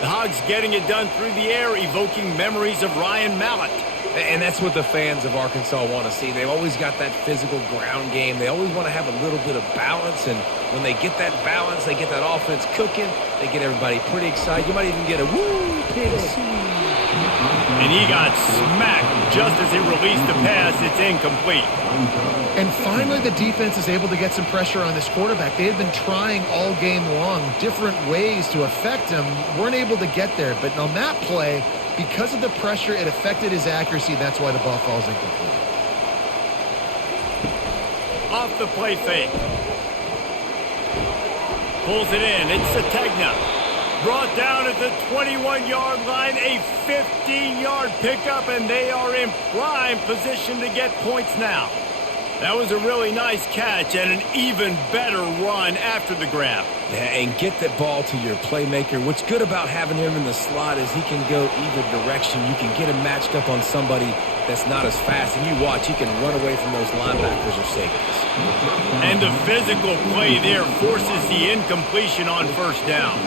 The Hogs getting it done through the air, evoking memories of Ryan Mallett. And that's what the fans of Arkansas want to see. They've always got that physical ground game. They always want to have a little bit of balance, and when they get that balance, they get that offense cooking, they get everybody pretty excited. You might even get a woo, pig. And he got smacked just as he released the pass. It's incomplete. And finally, the defense is able to get some pressure on this quarterback. They had been trying all game long different ways to affect him. Weren't able to get there. But on that play, because of the pressure, it affected his accuracy. That's why the ball falls incomplete. Off the play fake. Pulls it in. It's Sategna. Brought down at the 21-yard line. A 15-yard pickup, and they are in prime position to get points now. That was a really nice catch and an even better run after the grab. Yeah, and get that ball to your playmaker. What's good about having him in the slot is he can go either direction. You can get him matched up on somebody that's not as fast, and you watch, he can run away from those linebackers or safeties. And the physical play there forces the incompletion on first down.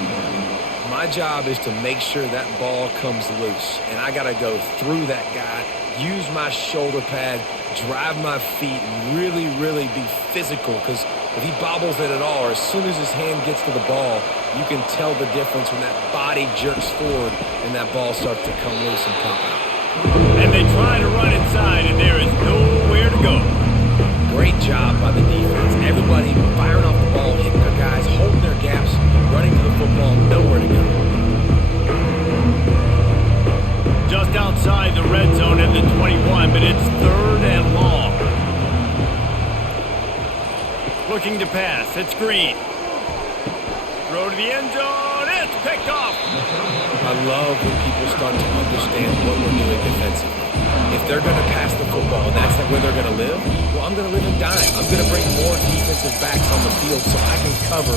My job is to make sure that ball comes loose, and I got to go through that guy, use my shoulder pad, drive my feet, and really, really be physical, because if he bobbles it at all, or as soon as his hand gets to the ball, you can tell the difference when that body jerks forward and that ball starts to come loose and pop out. And they try to run inside, and there is nowhere to go. Great job by the defense. Everybody firing off the ball, hitting their guys, holding their gaps, running to the football, nowhere to go. Just outside the red zone at the 21, but it's 3rd and long. Looking to pass. It's Green. Throw to the end zone. It's picked off. I love when people start to understand what we're doing defensively. If they're going to pass the football and that's where they're going to live, well, I'm going to live and die. I'm going to bring more defensive backs on the field so I can cover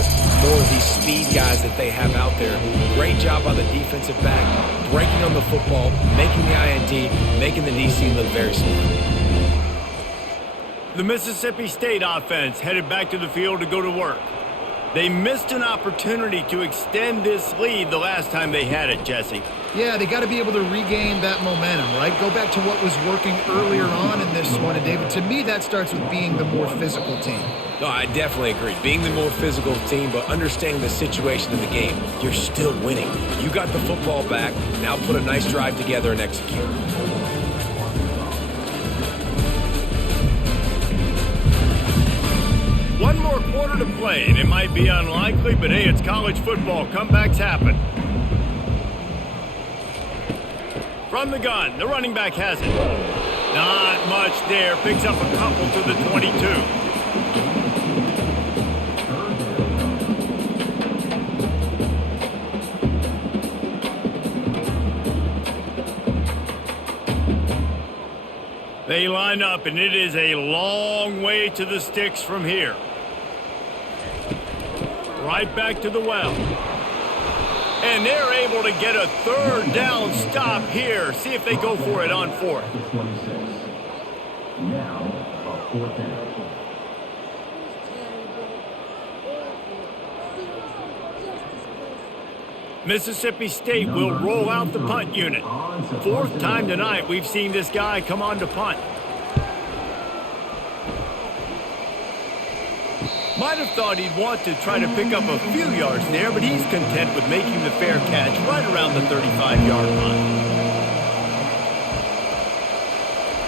more of these speed guys that they have out there. Great job by the defensive back, breaking on the football, making the INT, making the DC look very smart. The Mississippi State offense headed back to the field to go to work. They missed an opportunity to extend this lead the last time they had it, Jesse. Yeah, they got to be able to regain that momentum, right? Go back to what was working earlier on in this one. And, David, to me, that starts with being the more physical team. No, I definitely agree. Being the more physical team, but understanding the situation of the game. You're still winning. You got the football back. Now put a nice drive together and execute. One more quarter to play, and it might be unlikely, but hey, it's college football. Comebacks happen. From the gun, the running back has it. Not much there. Picks up a couple to the 22. They line up, and it is a long way to the sticks from here. Right back to the well. And they're able to get a 3rd down stop here. See if they go for it on 4th. Now, a 4th down. Mississippi State will roll out the punt unit. 4th time tonight we've seen this guy come on to punt. Might have thought he'd want to try to pick up a few yards there, but he's content with making the fair catch right around the 35-yard line.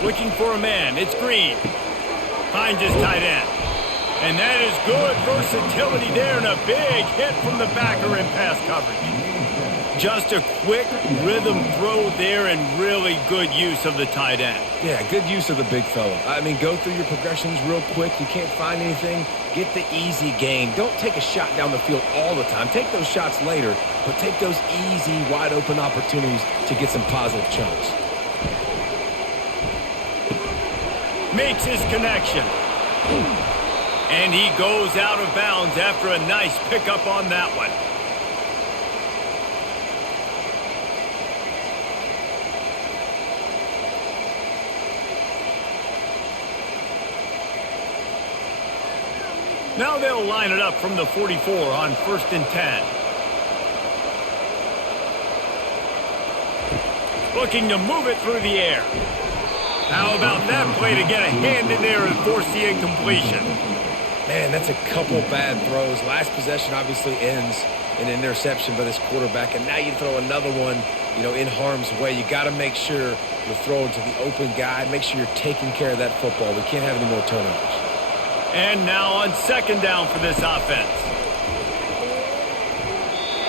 Looking for a man, it's Green. Finds his tight end. And that is good versatility there and a big hit from the backer in pass coverage. Just a quick rhythm throw there and really good use of the tight end. Yeah, good use of the big fella. I mean, go through your progressions real quick. You can't find anything. Get the easy gain. Don't take a shot down the field all the time. Take those shots later, but take those easy, wide-open opportunities to get some positive chunks. Makes his connection. And he goes out of bounds after a nice pickup on that one. Now they'll line it up from the 44 on 1st and 10. Looking to move it through the air. How about that play to get a hand in there and force the incompletion? Man, that's a couple bad throws. Last possession obviously ends in an interception by this quarterback, and now you throw another one, in harm's way. You got to make sure you're throwing to the open guy. Make sure you're taking care of that football. We can't have any more turnovers. And now on 2nd down for this offense.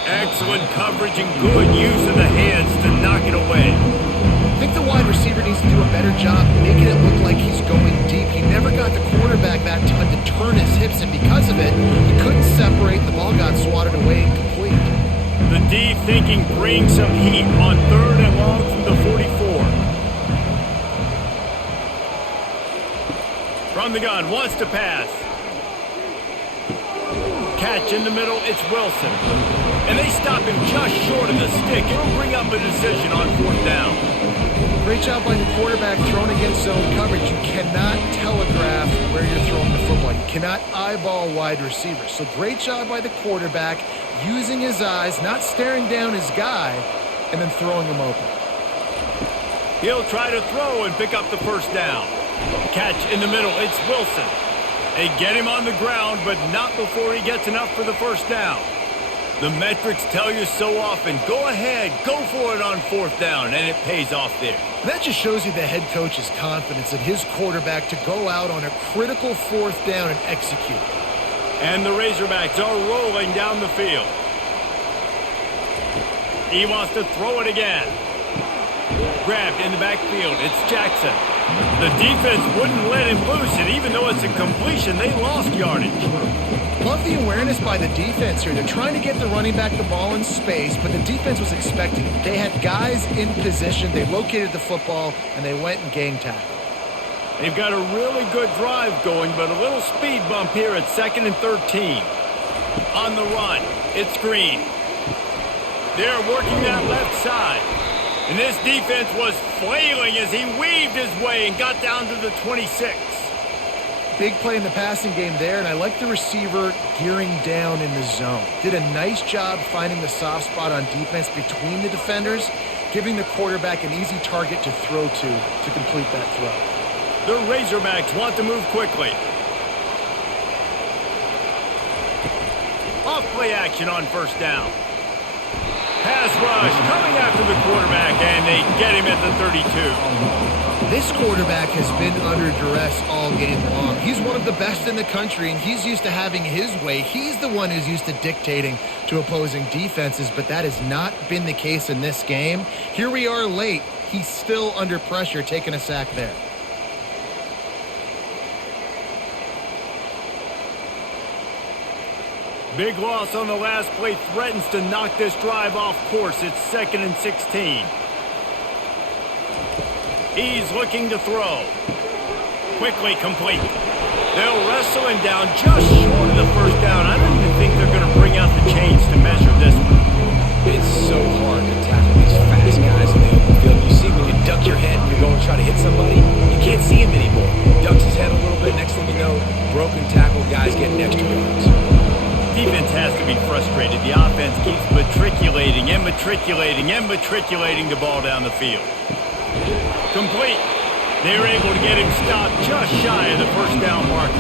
Excellent coverage and good use of the hands to knock it away. I think the wide receiver needs to do a better job making it look like he's going deep. He never got the quarterback that time to turn his hips, and because of it, he couldn't separate. The ball got swatted away incomplete. The D thinking bring some heat on 3rd and long from the 44. From the gun, wants to pass. Catch in the middle, it's Wilson. And they stop him just short of the stick. It'll bring up a decision on 4th down. Great job by the quarterback thrown against zone coverage. You cannot telegraph where you're throwing the football. You cannot eyeball wide receivers. So great job by the quarterback using his eyes, not staring down his guy, and then throwing him open. He'll try to throw and pick up the 1st down. Catch in the middle, it's Wilson. They get him on the ground, but not before he gets enough for the 1st down. The metrics tell you so often, go ahead, go for it on 4th down, and it pays off there. That just shows you the head coach's confidence in his quarterback to go out on a critical 4th down and execute. And the Razorbacks are rolling down the field. He wants to throw it again. Grabbed in the backfield. It's Jackson. The defense wouldn't let him loose, and even though it's a completion, they lost yardage. Love the awareness by the defense here. They're trying to get the running back the ball in space, but the defense was expecting it. They had guys in position. They located the football, and they went and gang tackled. They've got a really good drive going, but a little speed bump here at 2nd and 13. On the run, it's Green. They're working that left side. And this defense was flailing as he weaved his way and got down to the 26. Big play in the passing game there, and I like the receiver gearing down in the zone. Did a nice job finding the soft spot on defense between the defenders, giving the quarterback an easy target to throw to complete that throw. The Razorbacks want to move quickly. Off play action on 1st down. Pass rush coming after the quarterback, and they get him at the 32. This quarterback has been under duress all game long. He's one of the best in the country, and he's used to having his way. He's the one who's used to dictating to opposing defenses, but that has not been the case in this game. Here we are late. He's still under pressure, taking a sack there. Big loss on the last play threatens to knock this drive off course. It's 2nd and 16. He's looking to throw. Quickly complete. They'll wrestle him down just short of the 1st down. I don't even think they're going to bring out the chains to measure this one. It's so hard to tackle these fast guys in the open field. You see when you duck your head and you're going to try to hit somebody, you can't see him anymore. Ducks his head a little bit. Next thing you know, broken tackle, guys getting extra yards. Defense has to be frustrated. The offense keeps matriculating and matriculating and matriculating the ball down the field. Complete. They were able to get him stopped just shy of the 1st down marker.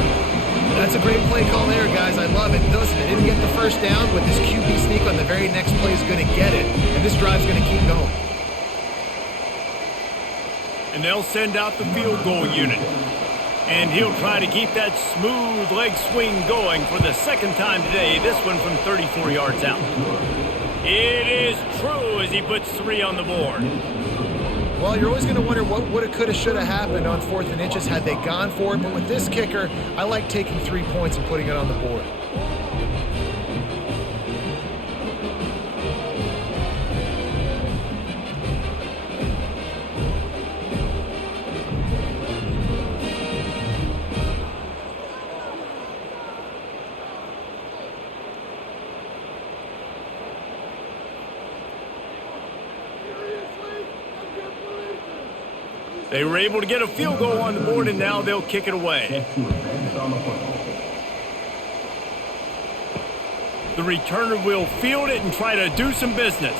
That's a great play call there, guys. I love it. Listen, they didn't get the 1st down, but this QB sneak on the very next play is going to get it, and this drive's going to keep going. And they'll send out the field goal unit. And he'll try to keep that smooth leg swing going for the 2nd time today, this one from 34 yards out. It is true as he puts 3 on the board. Well, you're always going to wonder what woulda, coulda, shoulda happened on 4th and inches had they gone for it. But with this kicker, I like taking 3 points and putting it on the board. They were able to get a field goal on the board, and now they'll kick it away. The returner will field it and try to do some business.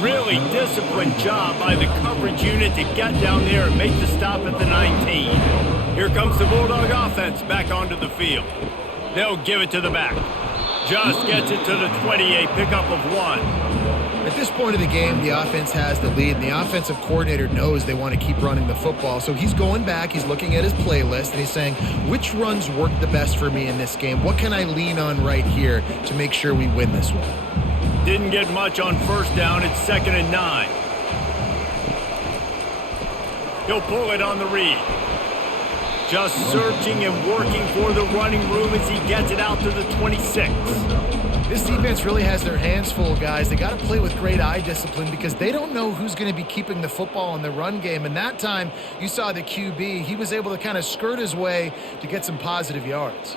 Really disciplined job by the coverage unit to get down there and make the stop at the 19. Here comes the Bulldog offense back onto the field. They'll give it to the back. Just gets it to the 20, a pickup of 1. At this point of the game, the offense has the lead, and the offensive coordinator knows they want to keep running the football. So he's going back, he's looking at his playlist, and he's saying, which runs work the best for me in this game? What can I lean on right here to make sure we win this one? Didn't get much on 1st down. It's 2nd and 9. He'll pull it on the read. Just searching and working for the running room as he gets it out to the 26. This defense really has their hands full, guys. They got to play with great eye discipline because they don't know who's going to be keeping the football in the run game. And that time, you saw the QB. He was able to kind of skirt his way to get some positive yards.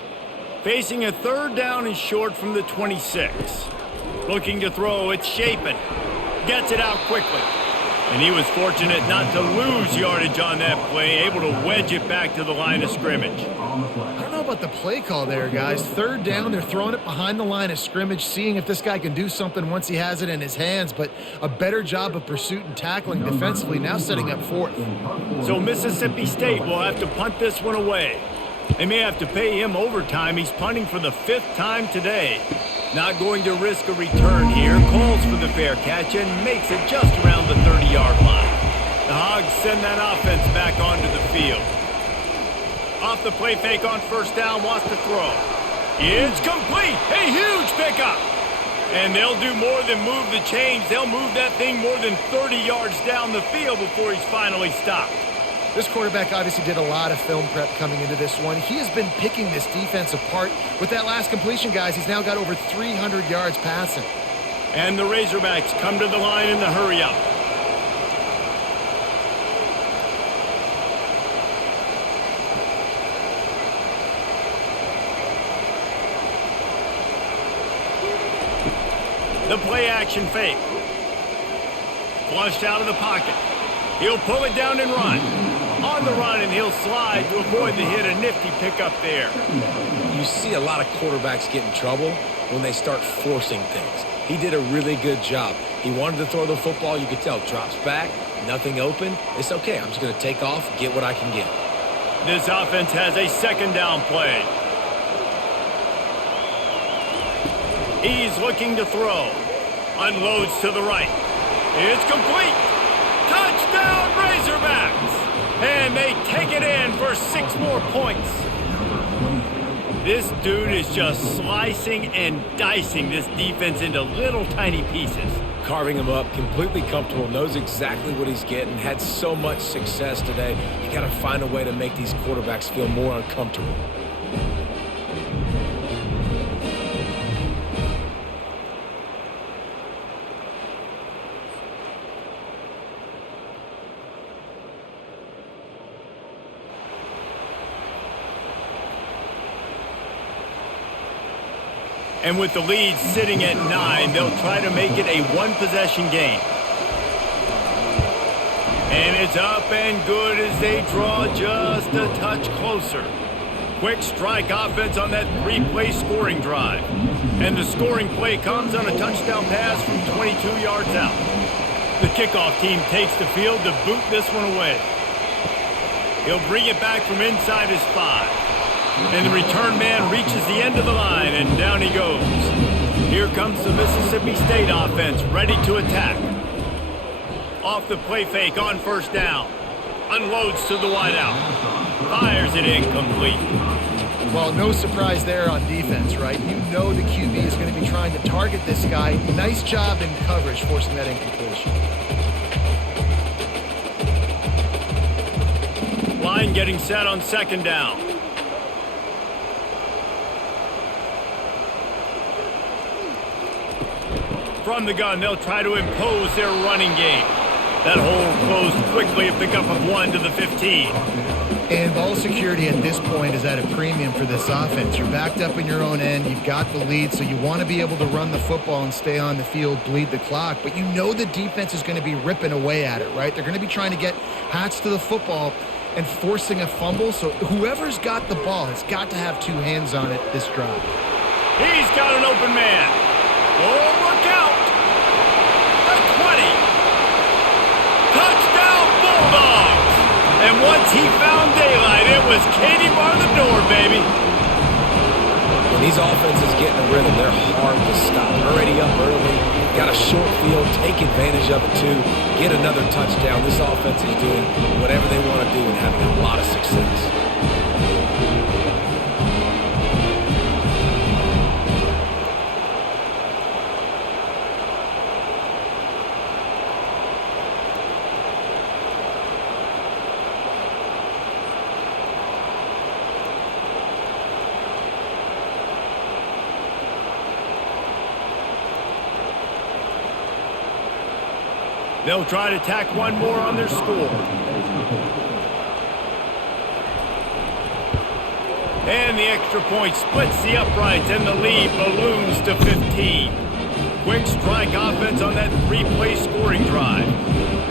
Facing a 3rd down and short from the 26. Looking to throw, it's Chapin. Gets it out quickly. And he was fortunate not to lose yardage on that play, able to wedge it back to the line of scrimmage. I don't know about the play call there, guys. 3rd down, they're throwing it behind the line of scrimmage, seeing if this guy can do something once he has it in his hands, but a better job of pursuit and tackling defensively, now setting up 4th. So Mississippi State will have to punt this one away. They may have to pay him overtime. He's punting for the 5th time today. Not going to risk a return here. Calls for the fair catch and makes it just around the 30-yard line. The Hogs send that offense back onto the field. Off the play fake on first down, wants to throw. It's complete. A huge pickup. And they'll do more than move the chains. They'll move that thing more than 30 yards down the field before he's finally stopped. This quarterback obviously did a lot of film prep coming into this one. He has been picking this defense apart. With that last completion, guys, he's now got over 300 yards passing. And the Razorbacks come to the line in the hurry-up. The play-action fake. Flushed out of the pocket. He'll pull it down and run. On the run, and he'll slide to avoid the hit. A nifty pickup there. You see a lot of quarterbacks get in trouble when they start forcing things. He did a really good job. He wanted to throw the football. You could tell. Drops back, nothing open. It's okay. I'm just going to take off, get what I can get. This offense has a 2nd down play. He's looking to throw. Unloads to the right. It's complete. Touchdown, Razorbacks! And they take it in for 6 more points. This dude is just slicing and dicing this defense into little tiny pieces. Carving him up, completely comfortable, knows exactly what he's getting, had so much success today. You got to find a way to make these quarterbacks feel more uncomfortable. And with the lead sitting at 9, they'll try to make it a 1-possession game. And it's up and good as they draw just a touch closer. Quick strike offense on that 3-play scoring drive. And the scoring play comes on a touchdown pass from 22 yards out. The kickoff team takes the field to boot this one away. He'll bring it back from inside his 5. And the return man reaches the end of the line, and down he goes. Here comes the Mississippi State offense, ready to attack. Off the play fake on first down. Unloads to the wideout. Fires it incomplete. Well, no surprise there on defense, right? You know the QB is going to be trying to target this guy. Nice job in coverage, forcing that incompletion. Line getting set on 2nd down. From the gun, they'll try to impose their running game. That hole closed quickly, a pickup of 1 to the 15. And ball security at this point is at a premium for this offense. You're backed up in your own end. You've got the lead, so you want to be able to run the football and stay on the field, bleed the clock. But you know the defense is going to be ripping away at it, right? They're going to be trying to get Hats to the football and forcing a fumble. So whoever's got the ball has got to have 2 hands on it this drive. He's got an open man. Oh, look out! The 20. Touchdown, Bulldogs! And once he found daylight, it was Katie bar the door, baby. When these offenses get in a rhythm, they're hard to stop. Already up early, got a short field, take advantage of it too, get another touchdown. This offense is doing whatever they want to do and having a lot of success. They'll try to tack one more on their score. And the extra point splits the uprights, and the lead balloons to 15. Quick strike offense on that 3-play scoring drive.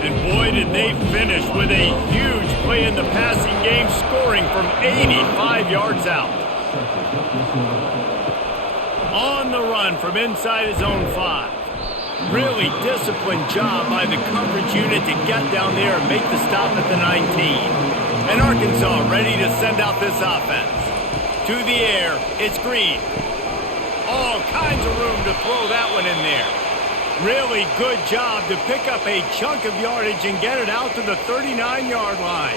And boy, did they finish with a huge play in the passing game, scoring from 85 yards out. On the run from inside his own 5. Really disciplined job by the coverage unit to get down there and make the stop at the 19. And Arkansas ready to send out this offense. To the air, it's Green. All kinds of room to throw that one in there. Really good job to pick up a chunk of yardage and get it out to the 39-yard line.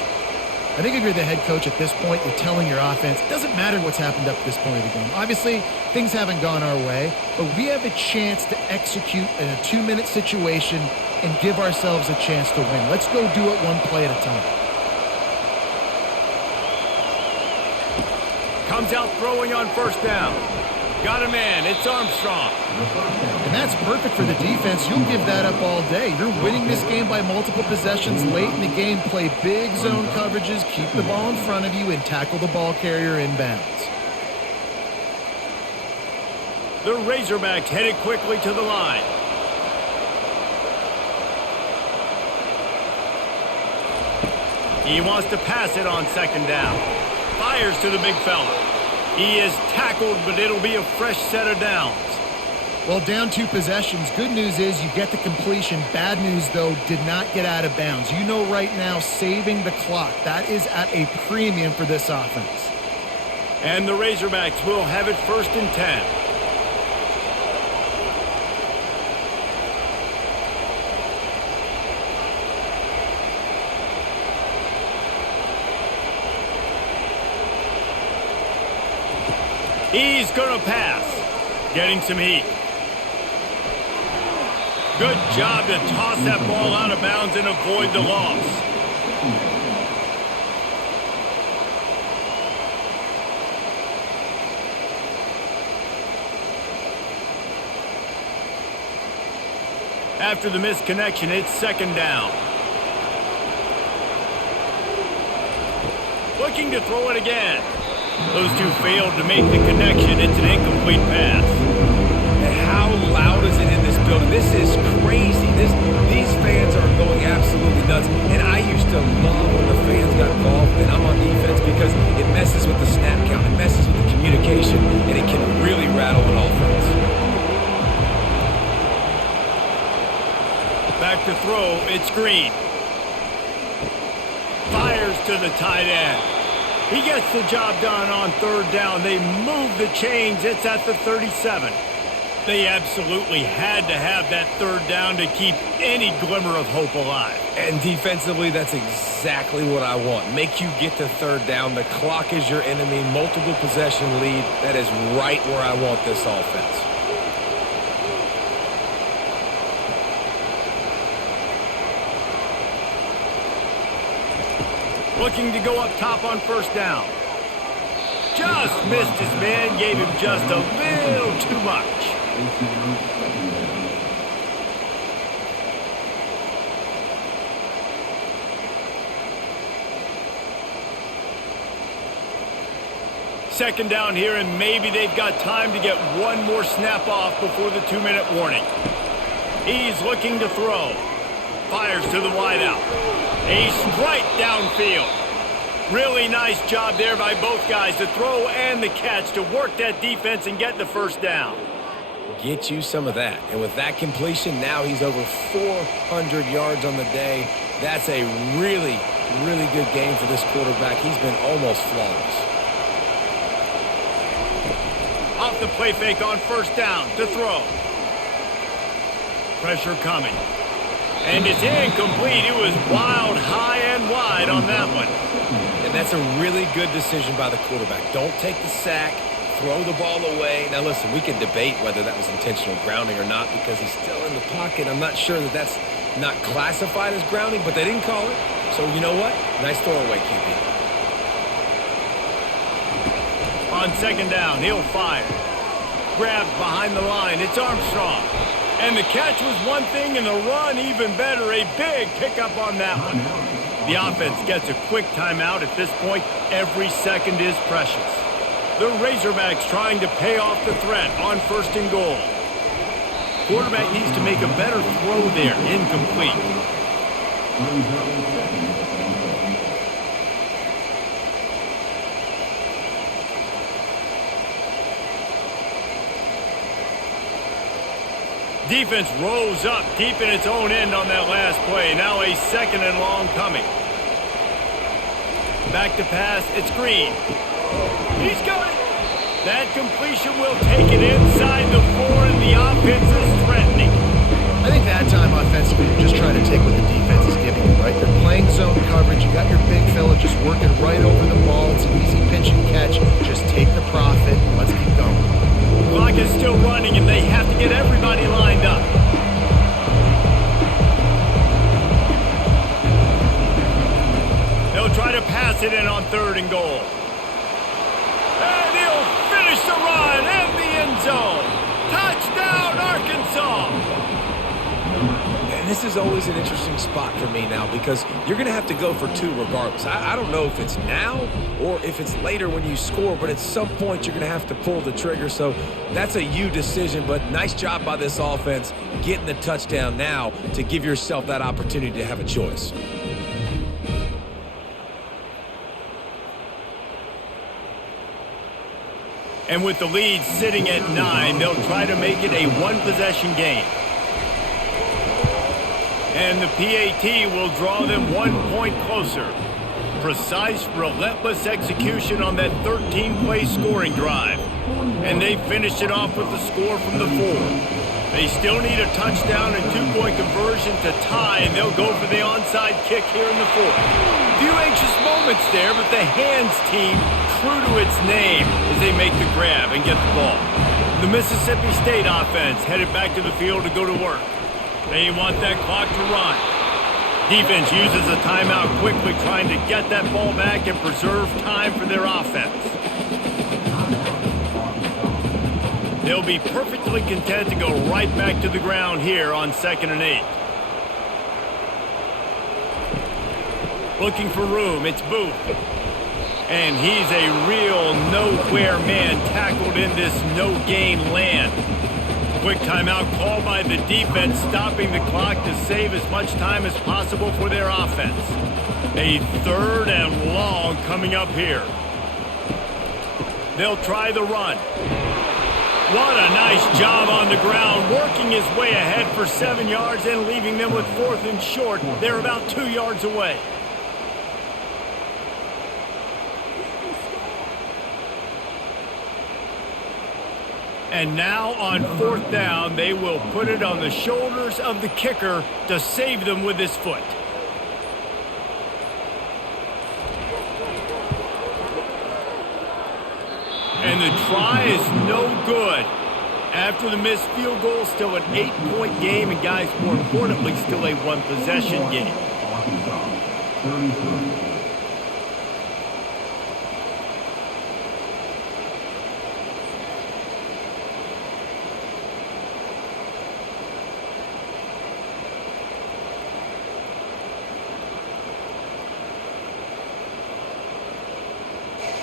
I think if you're the head coach at this point, you're telling your offense, it doesn't matter what's happened up to this point of the game. Obviously, things haven't gone our way, but we have a chance to execute in a 2-minute situation and give ourselves a chance to win. Let's go do it one play at a time. Comes out throwing on first down. Got a man. It's Armstrong. And that's perfect for the defense. You'll give that up all day. You're winning this game by multiple possessions late in the game. Play big zone coverages, keep the ball in front of you, and tackle the ball carrier inbounds. The Razorbacks headed quickly to the line. He wants to pass it on second down. Fires to the big fella. He is tackled, but it'll be a fresh set of downs. Well, down 2 possessions. Good news is you get the completion. Bad news, though, did not get out of bounds. You know right now, saving the clock, that is at a premium for this offense. And the Razorbacks will have it 1st and 10. He's going to pass. Getting some heat. Good job to toss that ball out of bounds and avoid the loss. After the missed connection, it's second down. Looking to throw it again. Those two failed to make the connection. It's an incomplete pass. And how loud is it in this building? This is crazy. These fans are going absolutely nuts. And I used to love when the fans got involved, and I'm on defense because it messes with the snap count. It messes with the communication, and it can really rattle an offense. Back to throw. It's Green. Fires to the tight end. He gets the job done on third down. They move the chains. It's at the 37. They absolutely had to have that third down to keep any glimmer of hope alive. And defensively, that's exactly what I want. Make you get to third down. The clock is your enemy. Multiple possession lead. That is right where I want this offense. Looking to go up top on first down. Just missed his man, gave him just a little too much. Second down here, and maybe they've got time to get one more snap off before the 2-minute warning. He's looking to throw. Fires to the wideout. A strike downfield. Really nice job there by both guys, the throw and the catch, to work that defense and get the first down. Get you some of that. And with that completion, now he's over 400 yards on the day. That's a really, really good game for this quarterback. He's been almost flawless. Off the play fake on first down to throw. Pressure coming. And it's incomplete. It was wild, high and wide on that one. And that's a really good decision by the quarterback. Don't take the sack. Throw the ball away. Now, listen, we can debate whether that was intentional grounding or not because he's still in the pocket. I'm not sure that that's not classified as grounding, but they didn't call it. So, you know what? Nice throwaway, QB. On second down, he'll fire. Grabbed behind the line. It's Armstrong. And the catch was one thing, and the run even better. A big pickup on that one. The offense gets a quick timeout. At this point, every second is precious. The Razorbacks trying to pay off the threat on first and goal. Quarterback needs to make a better throw there. Incomplete. Defense rolls up deep in its own end on that last play. Now a second and long coming. Back to pass. It's Green. He's got it. That completion will take it inside the 4, and the offense is threatening. I think that time offensively, you're just trying to take what the defense is giving you, right? They're playing zone coverage. You got your big fella just working right over the ball. It's an easy pinch and catch. Just take the profit. Let's keep going. Clock is still running, and they have to get everybody lined up. They'll try to pass it in on 3rd and goal. And he'll finish the run and the end zone. Touchdown, Arkansas! And this is always an interesting spot for me now because you're going to have to go for 2 regardless. I don't know if it's now or if it's later when you score, but at some point you're going to have to pull the trigger. So that's a you decision, but nice job by this offense getting the touchdown now to give yourself that opportunity to have a choice. And with the lead sitting at 9, they'll try to make it a 1-possession game. And the PAT will draw them 1 point closer. Precise, relentless execution on that 13-play scoring drive. And they finish it off with the score from the 4. They still need a touchdown and 2-point conversion to tie, and they'll go for the onside kick here in the 4th. Few anxious moments there, but the hands team true to its name as they make the grab and get the ball. The Mississippi State offense headed back to the field to go to work. They want that clock to run. Defense uses a timeout quickly, trying to get that ball back and preserve time for their offense. They'll be perfectly content to go right back to the ground here on 2nd and 8. Looking for room, it's Booth. And he's a real nowhere man tackled in this no-gain land. Quick timeout called by the defense, stopping the clock to save as much time as possible for their offense. A 3rd and long coming up here. They'll try the run. What a nice job on the ground, working his way ahead for 7 yards and leaving them with 4th and short. They're about 2 yards away. And now on 4th down, they will put it on the shoulders of the kicker to save them with his foot. And the try is no good. After the missed field goal, still an 8-point game, and guys, more importantly, still a 1-possession game.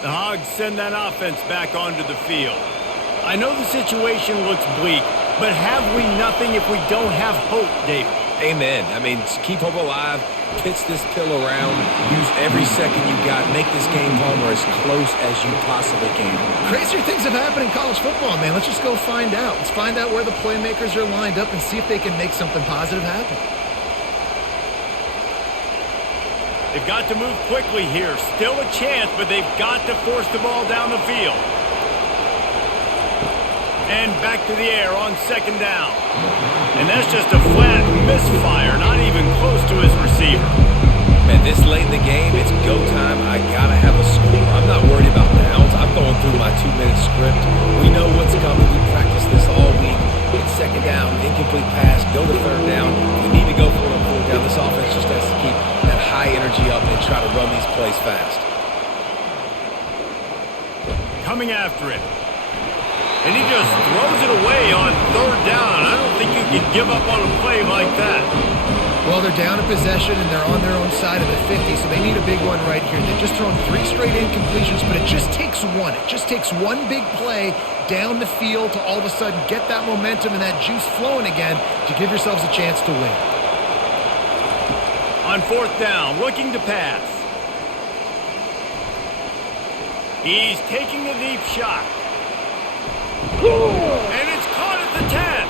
The Hogs send that offense back onto the field. I know the situation looks bleak, but have we nothing if we don't have hope, David? Amen. I mean, keep hope alive, pitch this pill around, use every second you got, make this game home or as close as you possibly can. Crazier things have happened in college football, man. Let's just go find out. Let's find out where the playmakers are lined up and see if they can make something positive happen. They've got to move quickly here. Still a chance, but they've got to force the ball down the field. And back to the air on 2nd down. And that's just a flat misfire, not even close to his receiver. Man, this late in the game, it's go time. I got to have a score. I'm not worried about downs. I'm going through my 2-minute script. We know what's coming. We practiced this all week. It's 2nd down, incomplete pass, go to 3rd down. We need to go for it on 4th down. This offense just has to keep that high energy up and try to run these plays fast. Coming after it. And he just throws it away on 3rd down. I don't think you can give up on a play like that. Well, they're down in possession, and they're on their own side of the 50, so they need a big one right here. They've just thrown 3 straight incompletions, but it just takes one. It just takes one big play down the field to all of a sudden get that momentum and that juice flowing again to give yourselves a chance to win. On 4th down, looking to pass. He's taking a deep shot. And it's caught at the 10.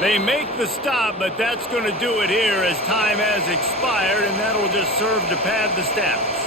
They make the stop, but that's going to do it here as time has expired, and that'll just serve to pad the stats.